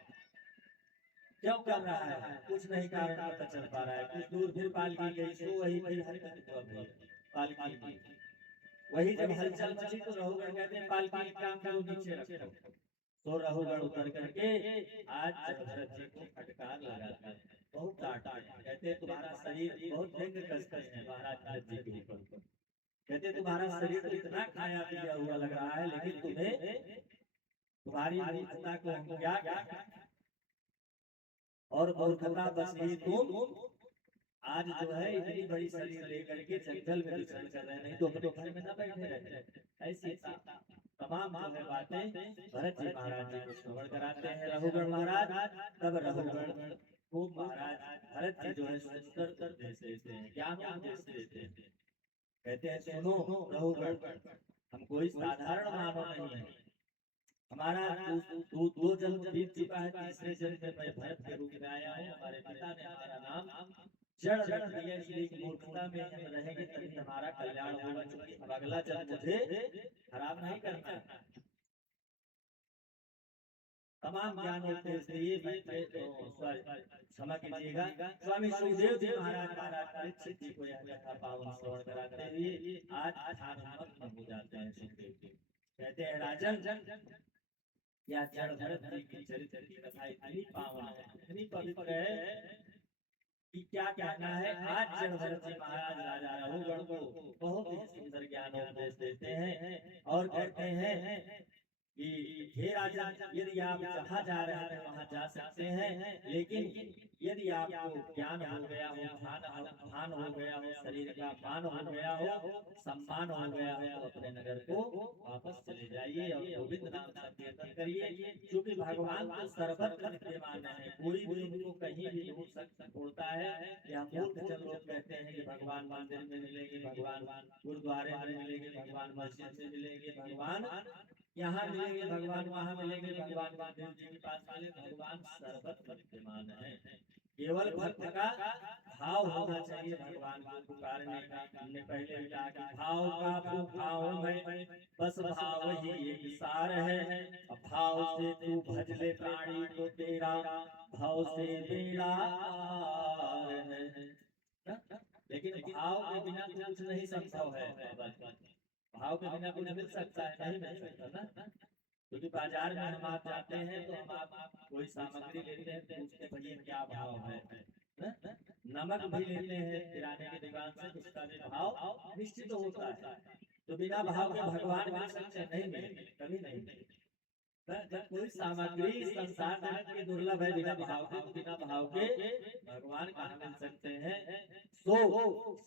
क्यों कर रहा है कुछ नहीं कारण पता चल पा रहा है। कुछ दूर फिर पालकी गई, सो वही फिर हरकत हुआ पालकी की। वही जब हलचल मची तो रघुगण कहते हैं पालकी काम करो, नीचे रखो। तो रघुगण उतर करके आज जड़भरत जी को फटकार लगाते हैं, बहुत डांटते हैं, कहते हैं तुम्हारा शरीर बहुत व्यंग कसते हैं महाराज भरत जी के ऊपर। कहते तुम्हारा शरीर तो इतना खाया पिया हुआ लग रहा है, लेकिन तुम्हें तुम्हारी मूर्खता को हम क्या और मूर्खता बस ही तुम आज जो है इतनी बड़ी शरीर लेकर के जंगल में विचरण कर रहे हैं, नहीं तो अपने घर में न बैठे रहते। ऐसी तमाम जो है बातें भरत जी महाराज जी को श्रवण कराते हैं रघुगण महाराज। तब रघुगण को महाराज भरत जी जो है सुंदर उपदेश देते हैं, ज्ञान उपदेश देते हैं। कहते हैं सुनो रघुगण, हम कोई साधारण मानव नहीं है, हमारा दो जन्म बीत चुका है, तीसरे जन्म में मैं भरत के रूप में आया हूँ। हमारे पिता ने हमारा नाम जड़ रख दिया, इसलिए मूर्खता में हम रहेंगे तभी हमारा कल्याण होगा, क्योंकि अब अगला जन्म मुझे खराब नहीं करना है। तमाम ज्ञान उपदेश दिए, क्षमा कीजिएगा, स्वामी सुखदेव जी महाराज परीक्षित जी को यह कथा पावन श्रवण कराते हुए आज ध्यान हो जाते हैं। सुखदेव जी कहते हैं राजन, या जड़भरत जी की चरित्र की कथा इतनी पावन है, इतनी पवित्र है कि क्या कहना है। आज जड़भरत जी महाराज राजा रघुगण को बहुत ही सुंदर ज्ञान उपदेश देते हैं और कहते हैं कि हे राजा, यदि आप जहाँ जा रहे हैं वहाँ जा सकते हैं, लेकिन यदि आपको ज्ञान हो गया हो, भान हो गया हो, शरीर का मान हो गया हो, सम्मान हो गया हो, तो अपने नगर को वापस चले जाइए और गोविंद नाम संकीर्तन करिए, क्योंकि भगवान तो सर्वत्र विद्यमान है, कोई भी उनको कहीं भी ढूंढ सकता है। या मूर्ख जन लोग कहते हैं कि भगवान मंदिर में मिलेंगे, भगवान गुरुद्वारे में मिलेंगे, भगवान मस्जिद में मिलेंगे, भगवान यहाँ मिलेंगे, भगवान वहाँ मिलेंगे, भगवान महादेव जी के पास मिले। भगवान सर्वत्र विद्यमान है, केवल भक्त का भाव होना चाहिए भगवान को पुकारने का। हमने पहले भी कहा कि भाव का भाव में बस भाव ही एक सार है, भाव से तू भज ले प्राणी को तेरा भाव से बेड़ा पार है। लेकिन भाव के बिना कुछ नहीं संभव है, भाव के बिना कुछ मिल सकता है? नहीं मिल सकता ना। क्योंकि बाजार में हम आप जाते हैं तो हम आप कोई सामग्री लेते हैं, पूछते भैया क्या भाव है, नमक भी लेते हैं किराने की दुकान से, उसका भी भाव निश्चित होता है। तो बिना भाव के भगवान मिल सकते नहीं मिलेंगे, कभी नहीं मिलेंगे। जब कोई सामग्री संसार जगत की दुर्लभ है, बिना भाव के, बिना भाव के भगवान कहाँ मिल सकते हैं। सो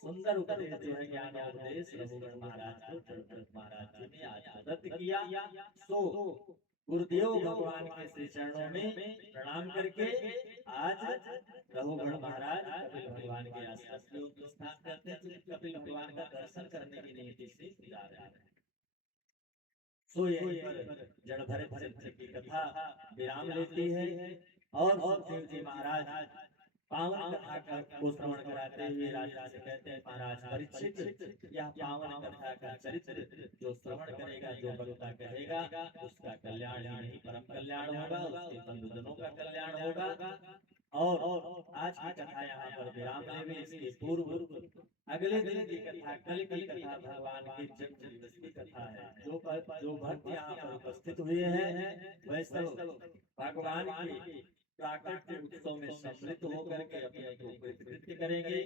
सुंदर उपदेश जो है ज्ञान उपदेश रघुगण महाराज को जड़भरत महाराज जी ने आज प्रदत्त किया। सो गुरुदेव भगवान के श्री चरणों में प्रणाम करके आज रघुगण महाराज कपिल भगवान के आसपास स्थान करते हैं, कपिल भगवान का दर्शन करने की नीति से जा रहे हैं। सो यहीं पर जड़ भरत चरित्र की कथा विराम लेती है और सुखदेव जी महाराज पावन कथा को श्रवण कराते हुए राजा से कहते हैं, महाराज परीक्षित, यह पावन कथा का चरित्र जो श्रवण करेगा, जो वक्ता कहेगा, उसका कल्याण ही नहीं परम कल्याण होगा, उसके बंधुजनों का कल्याण होगा। और आज की कथा यहाँ पर विराम लेवे, इसके पूर्व अगले दिन की कथा, कल की कथा भगवान के जन्म दिवस की कथा है। जो भक्त यहाँ पर उपस्थित हुए हैं वह सब भगवान के प्राकट्य उत्सव में सम्मिलित होकर के अपने को कृतकृत्य करेंगे।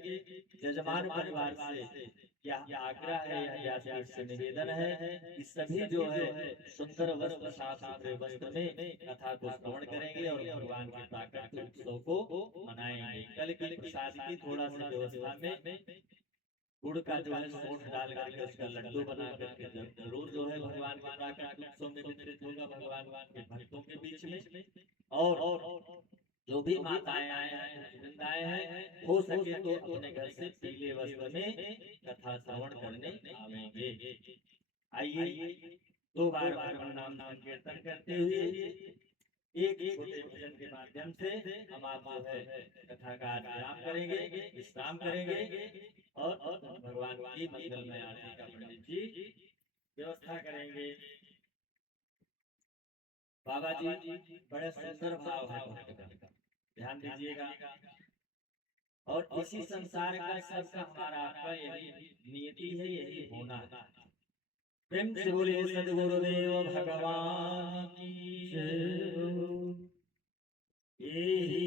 यजमान परिवार से यह आग्रह है, यह व्यास से निवेदन है कि सभी जो है सुंदर वस्त्र, साफ सुथरे वस्त्र में कथा को श्रवण करेंगे और भगवान के प्राकट्य उत्सव को मनाएंगे। कल की प्रसाद की थोड़ा सी व्यवस्था में गुड़ का जो है सोंठ डाल करके उसका लड्डू बना करके जरूर जो है भगवान के प्राकट्य उत्सव में वितरित होगा भगवान के भक्तों के बीच में। और जो भी माताएं आए हैं, वृंदाएं हैं, हो सके तो अपने घर से पीले वस्त्र में कथा श्रवण करने आवेंगे। आइए दो बार भगवान नाम संकीर्तन करते हुए एक छोटे भजन के माध्यम से हम आप जो है कथा का विराम करेंगे, विश्राम करेंगे और भगवान की मंगलमय आरती का पंडित जी व्यवस्था करेंगे। बाबा जी बड़े सुंदर भाव है भक्त का, ध्यान दीजिएगा। और इसी संसार का सबका हमारा आपका यही नियति है, यही होना है। प्रेम से बोलिए सद्गुरुदेव भगवान की जय। यही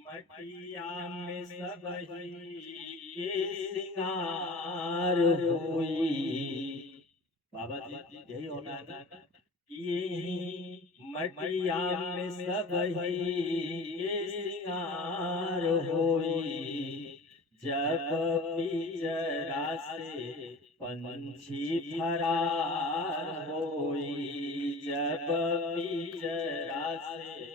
मटिया में सब ही ये सिंगार हुई। बाबा जी यही होना है, यही मटिया में सब ही ये सिंगार होई। जब पिंजरा से पंछी फरार होई, जब पिंजरा से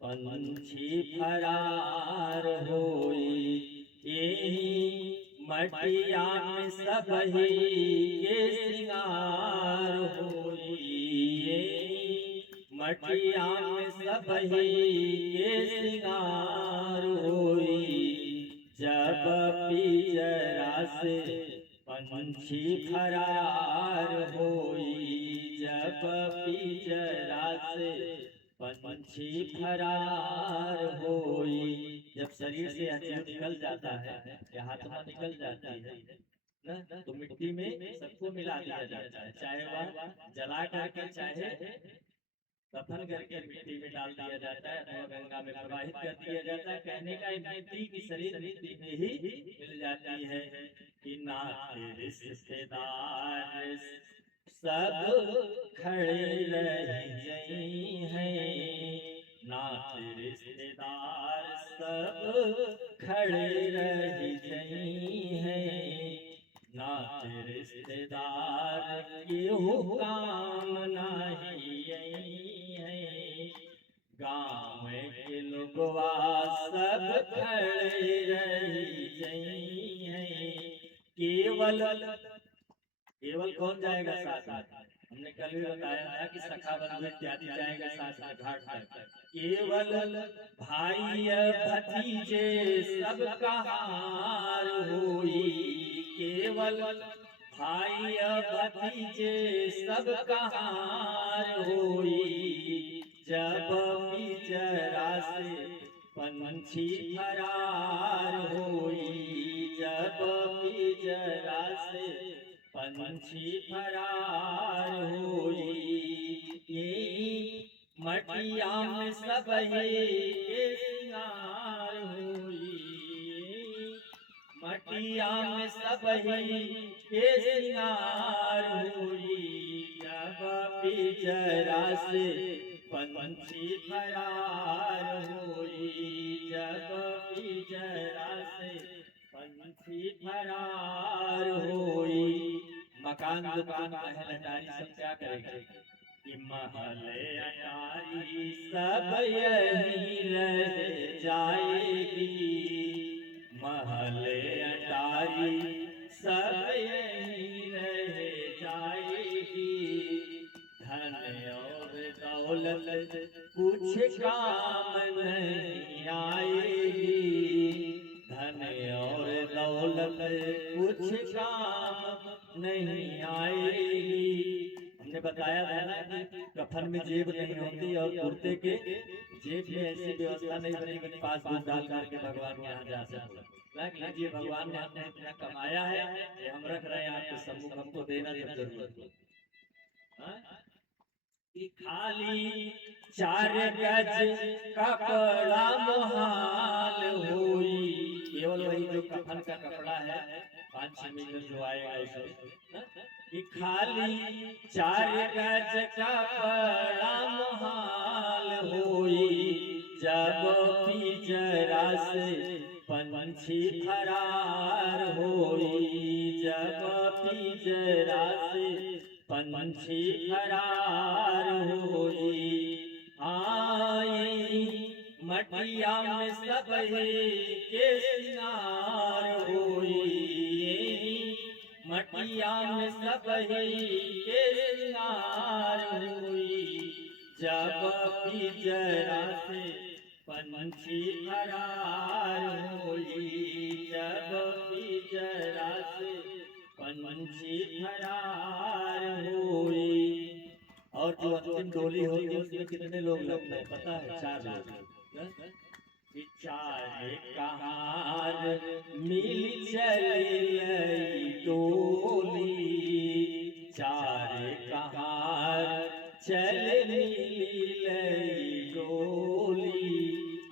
पंछी फरार होई। यही मटिया में सब ही ये सिंगार होई। मटिया में सब ही ये सिंगार होई। जब पिंजरा से पंछी फरार होई, जब पिंजरा से पंछी फरार होई। जब शरीर से यह जीव निकल जाता है, यह आत्मा निकल जाती है ना, तो मिट्टी में सबको मिला दिया जाता है, चाहे वह जला करके चाहे दफन करके मिट्टी में डाल दिया जाता है अथवा गंगा में प्रवाहित कर दिया जाता है। कहने का इतनी की शरीर मिट्टी में ही मिल जाती है कि नाते रिश्तेदार सब खड़े रह गई हैं, नाते रिश्तेदार सब खड़े रह गई हैं। नाते रिश्तेदार केहू काम नहीं है, गाँव के लोगवा सब खड़े रह गई हैं। केवल कौन जाएगा साथ में? हमने कल भी बताया था कि सखा बंधु इत्यादि जाएगा साथ में घाट पर। केवल भाई भतीजे सब कहार हुई, केवल भाई भतीजे सब कहार हुई। जब पिंजरा से पंछी फरार हुई, जब पिंजरा से पंछी फरार हुई। यही मटिया में सब ये सिंगार हुई, मटिया में सब ये सिंगार हुई। जब पिंजरा से पंछी फरार हुई, जब पिंजरा से पंछी फरार हुई। मकान दुकान महल अटारी सब क्या करेंगे कि महल अटारी सब यही रह जाएगी, महल अटारी सब यही रह जाएगी। काम नहीं आएगी, धन और दौलत कुछ काम नहीं आएगी। हमने बताया था ना कि कफन में जेब नहीं होती और कुर्ते के जेब में ऐसी व्यवस्था नहीं बनी कि पासबुक डाल करके भगवान के यहाँ जा सकते। रख लीजिए, भगवान ने हमने इतना कमाया है, ये हम रख रहे हैं आपके सम्मुख, हमको देना जब जरूरत हो। कि खाली 4 गज कपड़ा मोहाल होई, केवल वही जो कफन का कपड़ा है 5-6 मीटर जो आएगा उसमें, कि खाली 4 गज कपड़ा मोहाल होई, जब पिंजरा से पंछी फरार होई, जब पिंजरा से पंछी फरार होई। आई मटिया में सब के सिंगार होई, मटिया में सब के सिंगार होई, जब पिंजरा से पंछी फरार होई, जब पिंजरा से पंछी फरार होई। और जो अंतिम डोली होगी उसमें कितने लोग लगते हैं पता है? 4 लोग। कि 4 कहार मिल चली डोली, 4 कहार चल मिली डोली।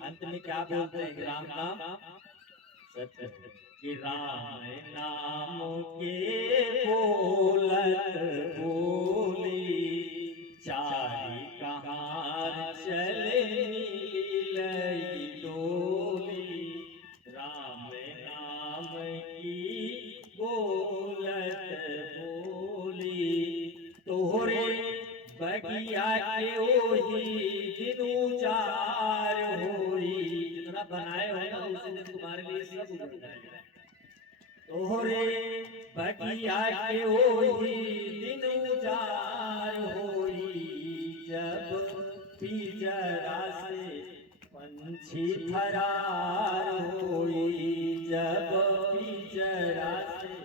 अंत में क्या बोलते हैं? राम नाम सत्य है, कि राम नाम के बोलत बोली, 4 कहार चले मिली डोली, राम नाम की बोलत बोली। तोहरे बगिया के ओही दिनु जार होई, जितना बनाए हो ना उसी दिन तुम्हारे लिए सब उजड़ जाएगा। तोहरे बगिया के ओही दिनु जार होई, जब पिंजरा से पंछी फरार होई, जब पिंजरा से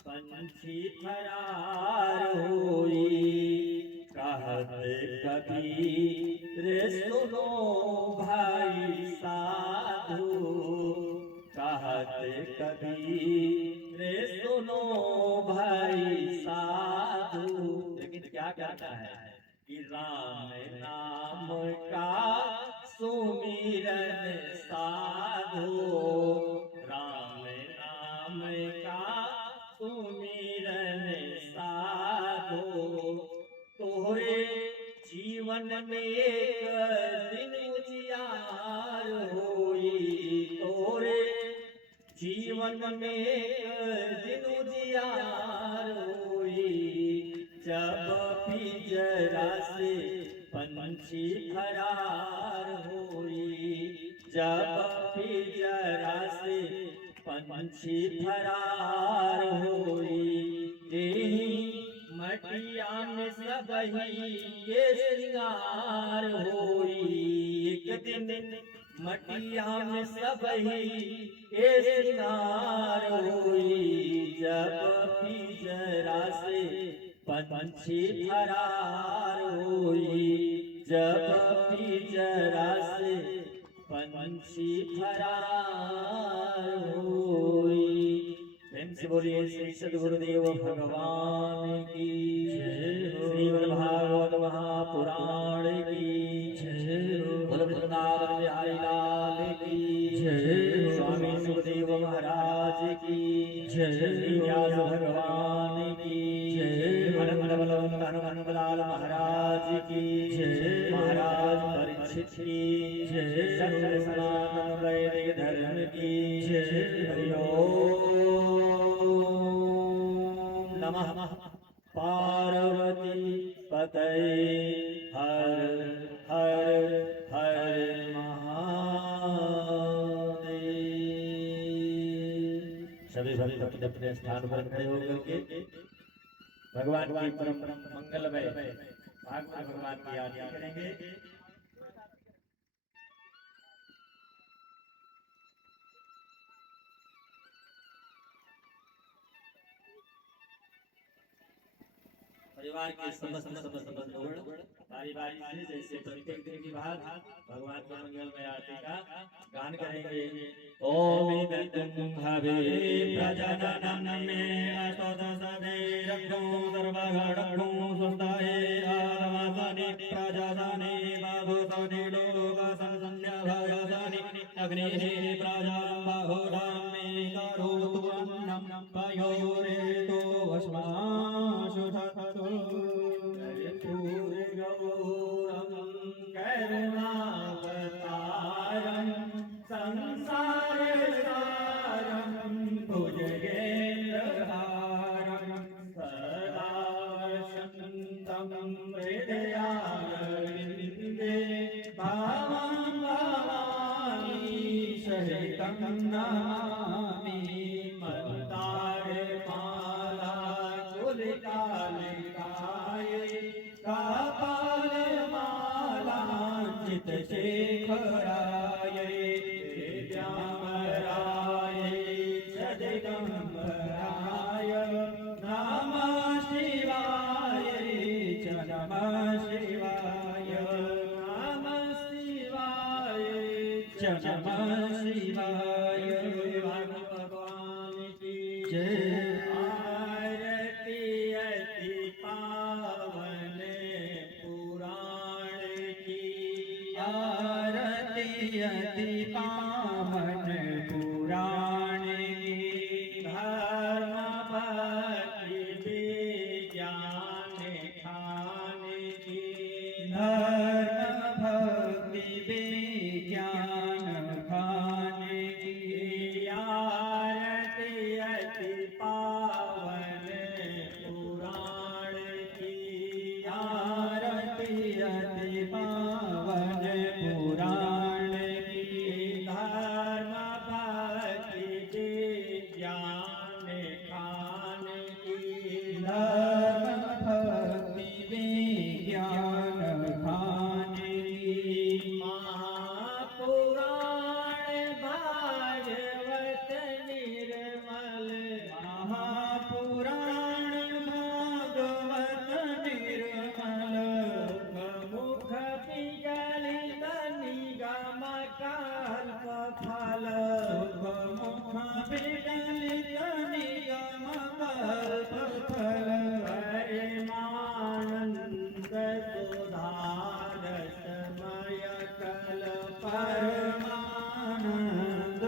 पंछी फरार होई। कहत कबीर सुनो भाई साधु, कहत कबीर सुनो भाई साधु। लेकिन क्या कहता है? कि राम नाम का सुमिरन साधो, राम नाम का सुमिरन साधो। तोहरे जीवन में एक दिन उजियार होई, तोहरे जीवन में एक दिन उजियार होई, जब पिंजरा से पंछी फरार होई, जब पिंजरा से पंछी फरार होई। मटिया में सबही के श्रृंगार होई, एक दिन मटिया में सबही के श्रृंगार होई, जब पिंजरा से पंछी फरार होई, जब पिंजरा से पंछी फरार होई। प्रेम से बोलिए श्री सद्गुरुदेव भगवान की जय, श्रीमद् भागवत महापुराण की जय, बोलो वृंदावन बिहारी लाल की जय, स्वामी सुखदेव महाराज की जय, व्यास भगवान की जय, हनुमान महाराज की जय, महाराज परीक्षित की जय, सत्य सनातन वैदिक धर्म की जय। हरि ओम नमः पार्वती पतये हर हर हर महादेव। सभी भक्त अपने स्थान पर खड़े होकर के भगवान की परम मंगलमय भागवत भगवान की आरती करेंगे। परिवार के समस्त लोग बारी बारी से जैसे प्रत्येक दिन की बात भगवान के मंगल में आरती का गान करेंगे। ओम इदं हवे प्रजननं मे अस्तोत सदे रक्षो सर्वघटो सुस्ताये आत्मसनि प्रजासनि बाहुसनि लोकसंसन्य भगसनि अग्निः प्रजाम्बाहुरां मे करोतु अन्नं पयोरेतो वस्माशु धत्तु गौरं करुणावतारं संसारसारं भुजगेन्द्रहारं सदा वसन्तं हृदयारविन्दे भावं भवानी सहितं नमामि मन्दारमाला कुलिकालिकायै कापालमालाञ्चितशेखरायै दिव्यामरायै जगदम्बराय नमः शिवाय च नमः शिवाय नमः शिवाय च नमः शिवाय भगवान की जय। आरती अति पावन पुराण की आरती अति पावन पुराण की धर्म भक्ति विज्ञान खान की धर्म भक्ति विज्ञान खान की आरती अति पावन पुराण की आरती अति पावन पुराण की धर्म भक्ति विज्ञान खान की धर्म भक्ति विज्ञान खान की महापुराण भागवत निर्मल महापुराण भागवत निर्मल मुख पिगलित निगम कल्प फल मुख पिगलित निगम कल्प फल परमानंद सुधारसमय कल परमानंद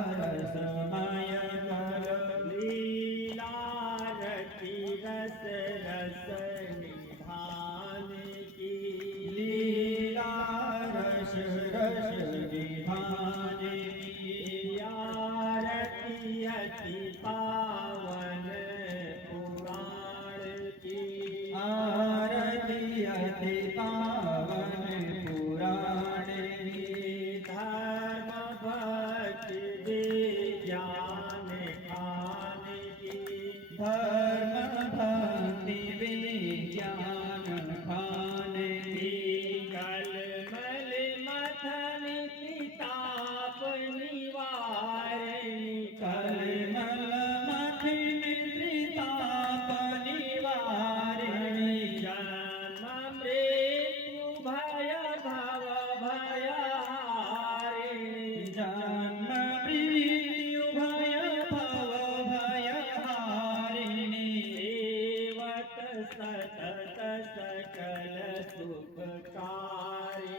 सुधारसमय कल लीला रति रस रस निधान की लीला रस रस निधान की आरती अति पावन पुराण की आरती अति पावन पुराण की धर्म भक्ति विज्ञान खान की धर्म भक्ति विज्ञान खान की कलमल मथन ताप निवारणी कलमल मथन ताप निवारणी जन्म मृत्यु भय भव भयहारिणी जन्म मृत्यु भय भव भयहारिणी सेवक सतत सकल सुखकारिणी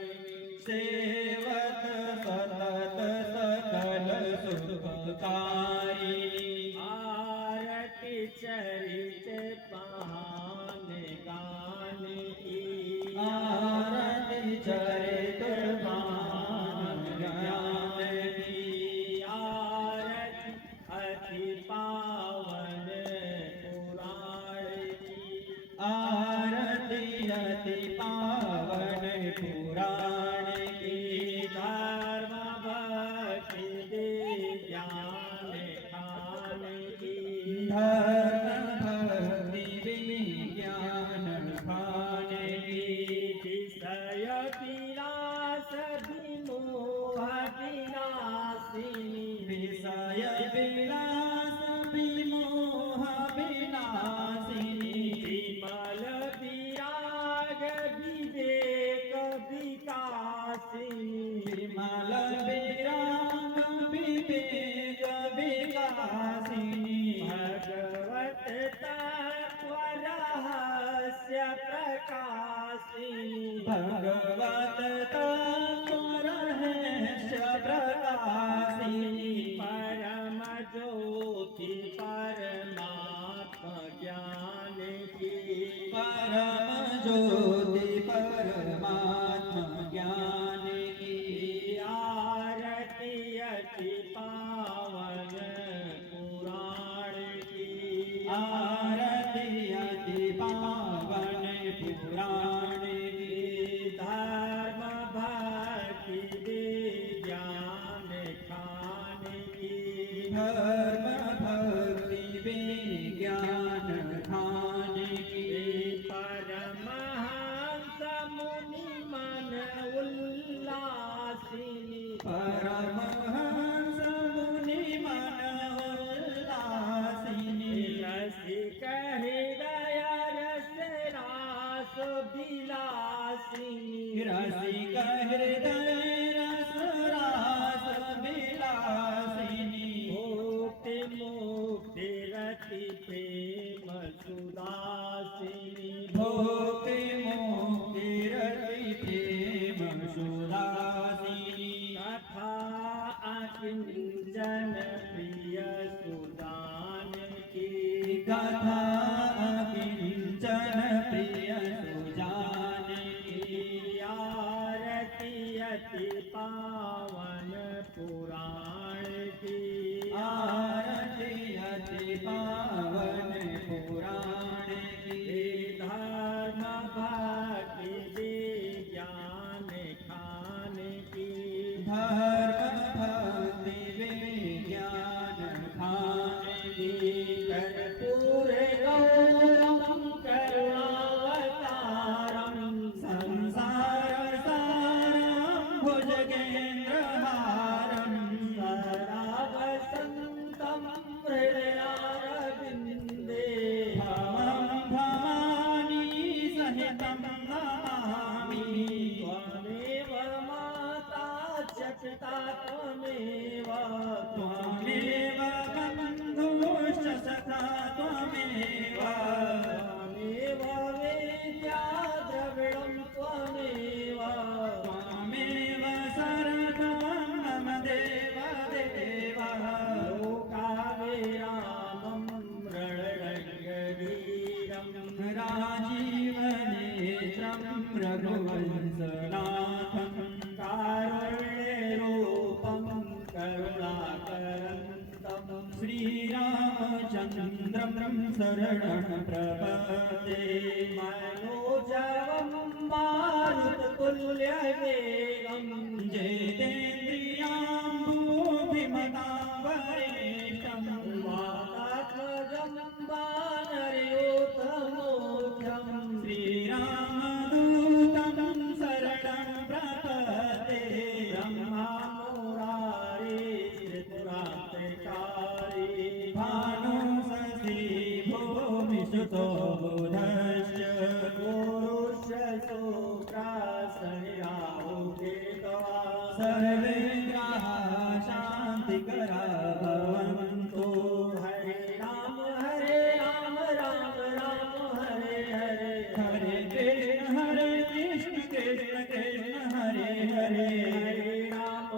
सेवक सतत सकल सुखकारिणी आरती चरित पान गान की आरती चरित पान गान की धर्म भक्ति विज्ञान खान की परमहंस मुनि मन उल्लासिनी परमहंस मुनि मन उल्लासिनी रसिक हृदय रस रास विलासिनी रसिक हृदय रस रास विलासिनी मुक्ति मुक्ति रति प्रेम सुदासिनी भक्ति मुक्ति रति प्रेम सुदासिनी कथा अकिंचन प्रिय सुदान की कथा अकिंचन प्रिय सुजान की आरती अति पावन पुराण की आरती अति पावन पुराण की धर्म भक्ति विज्ञान खान की धर्म भक्ति विज्ञान खान की कर्पूर गौरम करुणावतारम संसार सारम भुजगेन्द्रहारम सदा वसन्तं हृदयारविन्दे भवं भवानी सहितं नमामि त्वमेव माता च पिता त्वमेव त्वमेव बन्धुश्च सखा त्वमेव त्वमेव वेद्या द्रविणं त्वमेव त्वमेव सर्वं मम देव देव लोकाविरामं रणरङ्गवीरं राजीवनेत्रं रघुवंशनाथं कारुण्यरूपं करुणाकरन्तं श्रीरामचन्द्रं शरणं प्रपद्ये मनोजवं मारुततुल्यवेगं जयतेन्द्रियाम्बूभिमतावरेशं वातात्मजं वानरयोतमोक्षं श्रीरामदूतं शरणं प्रपद्ये ब्रह्मा मुरारी त्रिपुरान्तकारी भानु शशि भूमिसुतो बुधश्च पुरुष शुक्रासनिराहुकेतवा सर्वे ग्रहाः शान्तिकरा भवन्तु हरे राम राम राम हरे हरे हरे कृष्ण कृष्ण कृष्ण हरे हरे हरे राम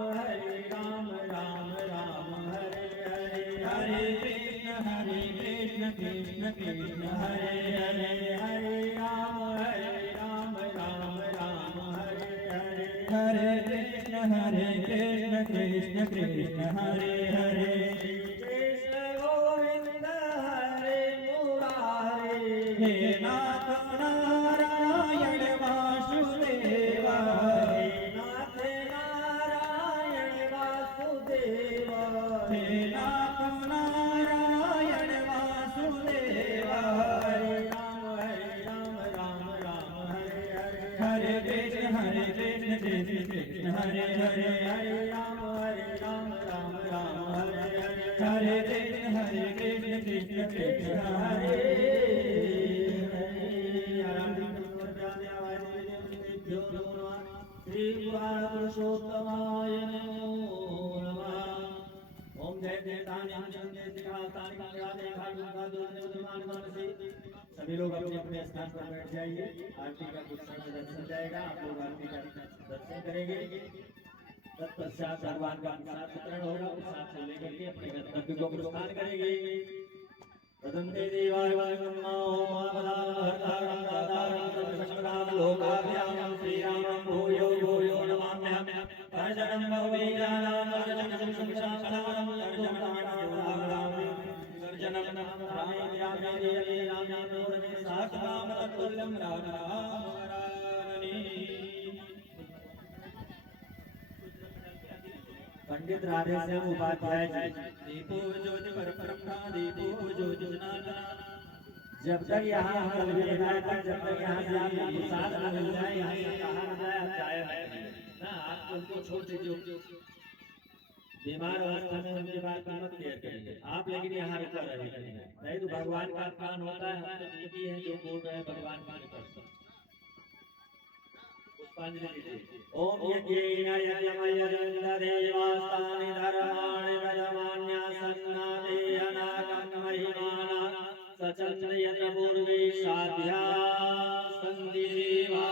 राम राम हरे हरे हरे कृष्ण कृष्ण कृष्ण हरे हरे हरे राम राम राम हरे हरे हरे कृष्ण कृष्ण कृष्ण हरे हरे श्री कृष्ण गोविंद हरे मुरारे हे नाथ नारायण वासुदेवा हे नाथ नारायण वासुदेवा हे नाथ नारायण वासुदेवा हरे राम राम हरे हरे हरे कृष्ण कृष्ण कृष्ण हरे हरे हरे राम राम हरे हरे हरे कृष्ण कृष्ण कृष्ण हरे श्री पुरुषोत्तमाय नमो नमः। ओम जय सभी लोग अपने अपने स्थान पर बैठ जाइए। आरती का कुछ समय दर्शन जाएगा, आप लोग आरती का दर्शन करेंगे। तत्पश्चात भगवान का प्रसाद वितरण होगा। प्रसाद को लेकर के अपने गंतव्य को प्रस्थान करेंगे। वदन्ते देवाय वन्दन्नो महाबलाहर्तारं दातारं सर्वशक्तिमान् लोकाभ्यां श्रीरामं भूयो भूयो नमाम्यहम्। अर्जनं भवबीजानां अर्जनं संशासनां अर्जनं गर्जनं रामे रामे देवे रामे पूर्णे साक्षात्तुल्यं रामरामरानी। पंडित राधेश्याम उपाध्याय जी। दीपो ज्योति परब्रह्मा दीपो ज्योति जनार्दना। जब तक यहाँ हम विधायक तक जब तक यहाँ से आपको प्रसाद न मिल जाए, यहाँ से कहा न जाए, आप जाए ना, आप उनको छोड़ दीजिए। बीमार अवस्था में उनके बाद मत केयर करिए आप, लेकिन यहाँ रुका रहिए। नहीं तो भगवान का अपमान होता है। हम तो देवी हैं जो बोल रहे हैं, भगवान का नहीं करते। पुष्पांजलि दीजिए। ओम यज्ञेन यज्ञमयजन्देवास्तानि धर्माणि वदमान्यासन्नादे अनागम महिमाना सचन्द्रयत पूर्वे साध्या सन्ति देवा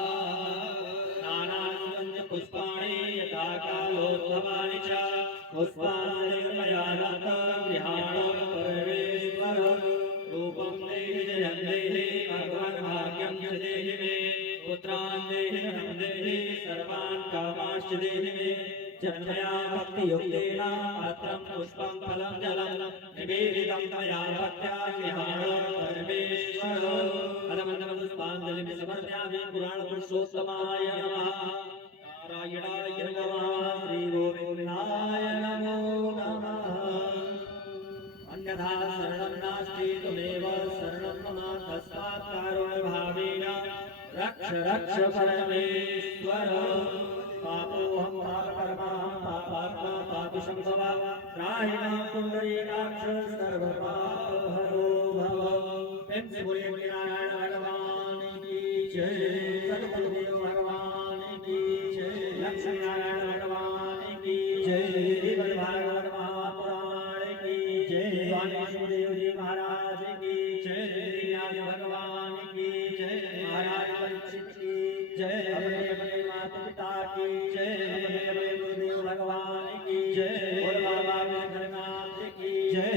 नानासुगन्ध पुष्पाणि यथा कालोद्भवानि च पुष्पाणिर्मया गृहाणं परमेश्वर रूपं देहि जयं देहि भगवान् भाग्यं च देहि मे पुत्रान् देहि धनं देहि सर्वान् कामांश्च देहि मे जन्मया भक्तियुक्तेन पात्रं पुष्पं फलं जलं निवेदितं मया भक्त्या गृहाणं परमेश्वर अदमन्दं पुष्पाञ्जलिं समर्पयामि पुराणपुरुषोत्तमाय नमः नारायणाय नमः श्रीगोविन्दाय नमो नमः अन्यथा शरणं नास्ति त्वमेव शरणं मम तस्मात् कारुण्यभावेन रक्ष रक्ष परमेश्वर पापोऽहं पापकर्माहं पापात्मा पापिशम्भवा त्राहिमां पुण्डरीकाक्ष सर्वपापहरो भव। प्रेम से बोलिए नारायण भगवान की जय, सद्गुरुदेव भगवान की जय, लक्ष्मी नारायण भगवान की जय, भागवत महापुराण की जय, वाणीदेव जी महाराज की जय, भगवान की जय, महाराज परीक्षित की जय, अपने अपने माता पिता की जय, अपने अपने गुरुदेव भगवान की जय, और बाबा विश्वनाथ की जय,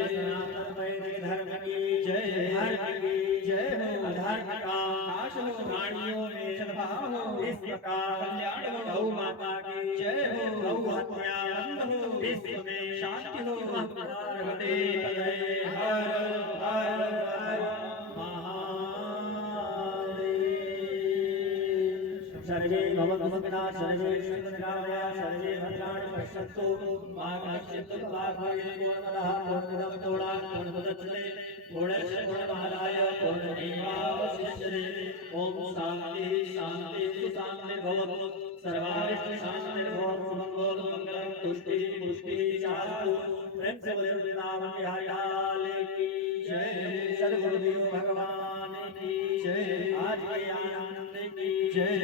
सनातन वैदिक धर्म की जय, धर्म की जय हो, अधर्म का नाश हो, प्राणियों में सद्भाव हो, इस प्रकार कल्याण हो, गौ माता की जय हो, गौ हत्या बंद हो, विश्व में शांति हो, पार्वती पतये हर हर हर सर्वे भवन्तु सुखिनः सर्वे सन्तु निरामयाः सर्वे भद्राणि पश्यन्तु मा कश्चित् दुःखभाग्भवेत् पूर्णमदः पूर्णमिदं पूर्णात् पूर्णमुदच्यते पूर्णस्य पूर्णमादाय पूर्णमेवावशिष्यते। ॐ शान्तिः शान्तिः शान्तिर्भवतु सर्वारिष्ट शान्तिर्भवतु मंगलं मंगलं तुष्टिः पुष्टिः शान्तु। प्रेम से बोले वृंदावन बिहारी लाल की जय, सद्गुरुदेव भगवान की जय, आज के आनंद की जय,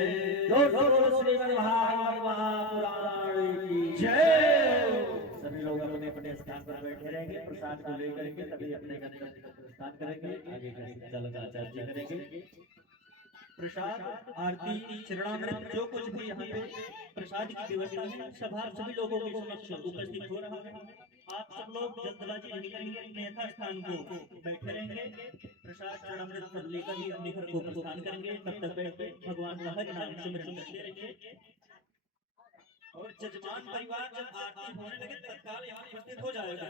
श्रीमद् भागवत महापुराण की जय। सभी लोग अपने अपने स्थान पर बैठे रहेंगे, प्रसाद को लेकर के तभी अपने प्रस्थान करेंगे, आगे का चलन आचार्य जी करेंगे। प्रसाद आरती चरणामृत जो कुछ भी यहाँ पे प्रसाद की व्यवस्था है सभी लोगों के समक्ष उपस्थित हो रहा है। आप सब लोग जल्दबाजी नहीं करेंगे, अपने यथा स्थान को बैठे रहेंगे, प्रसाद चरणामृत पर लेकर ही अपने घर को प्रस्थान करेंगे। तब तक बैठ के भगवान का हरि नाम सिमरन करते रहेंगे। और जजमान परिवार जब आरती होने लगे तत्काल यहाँ उपस्थित हो जाएगा।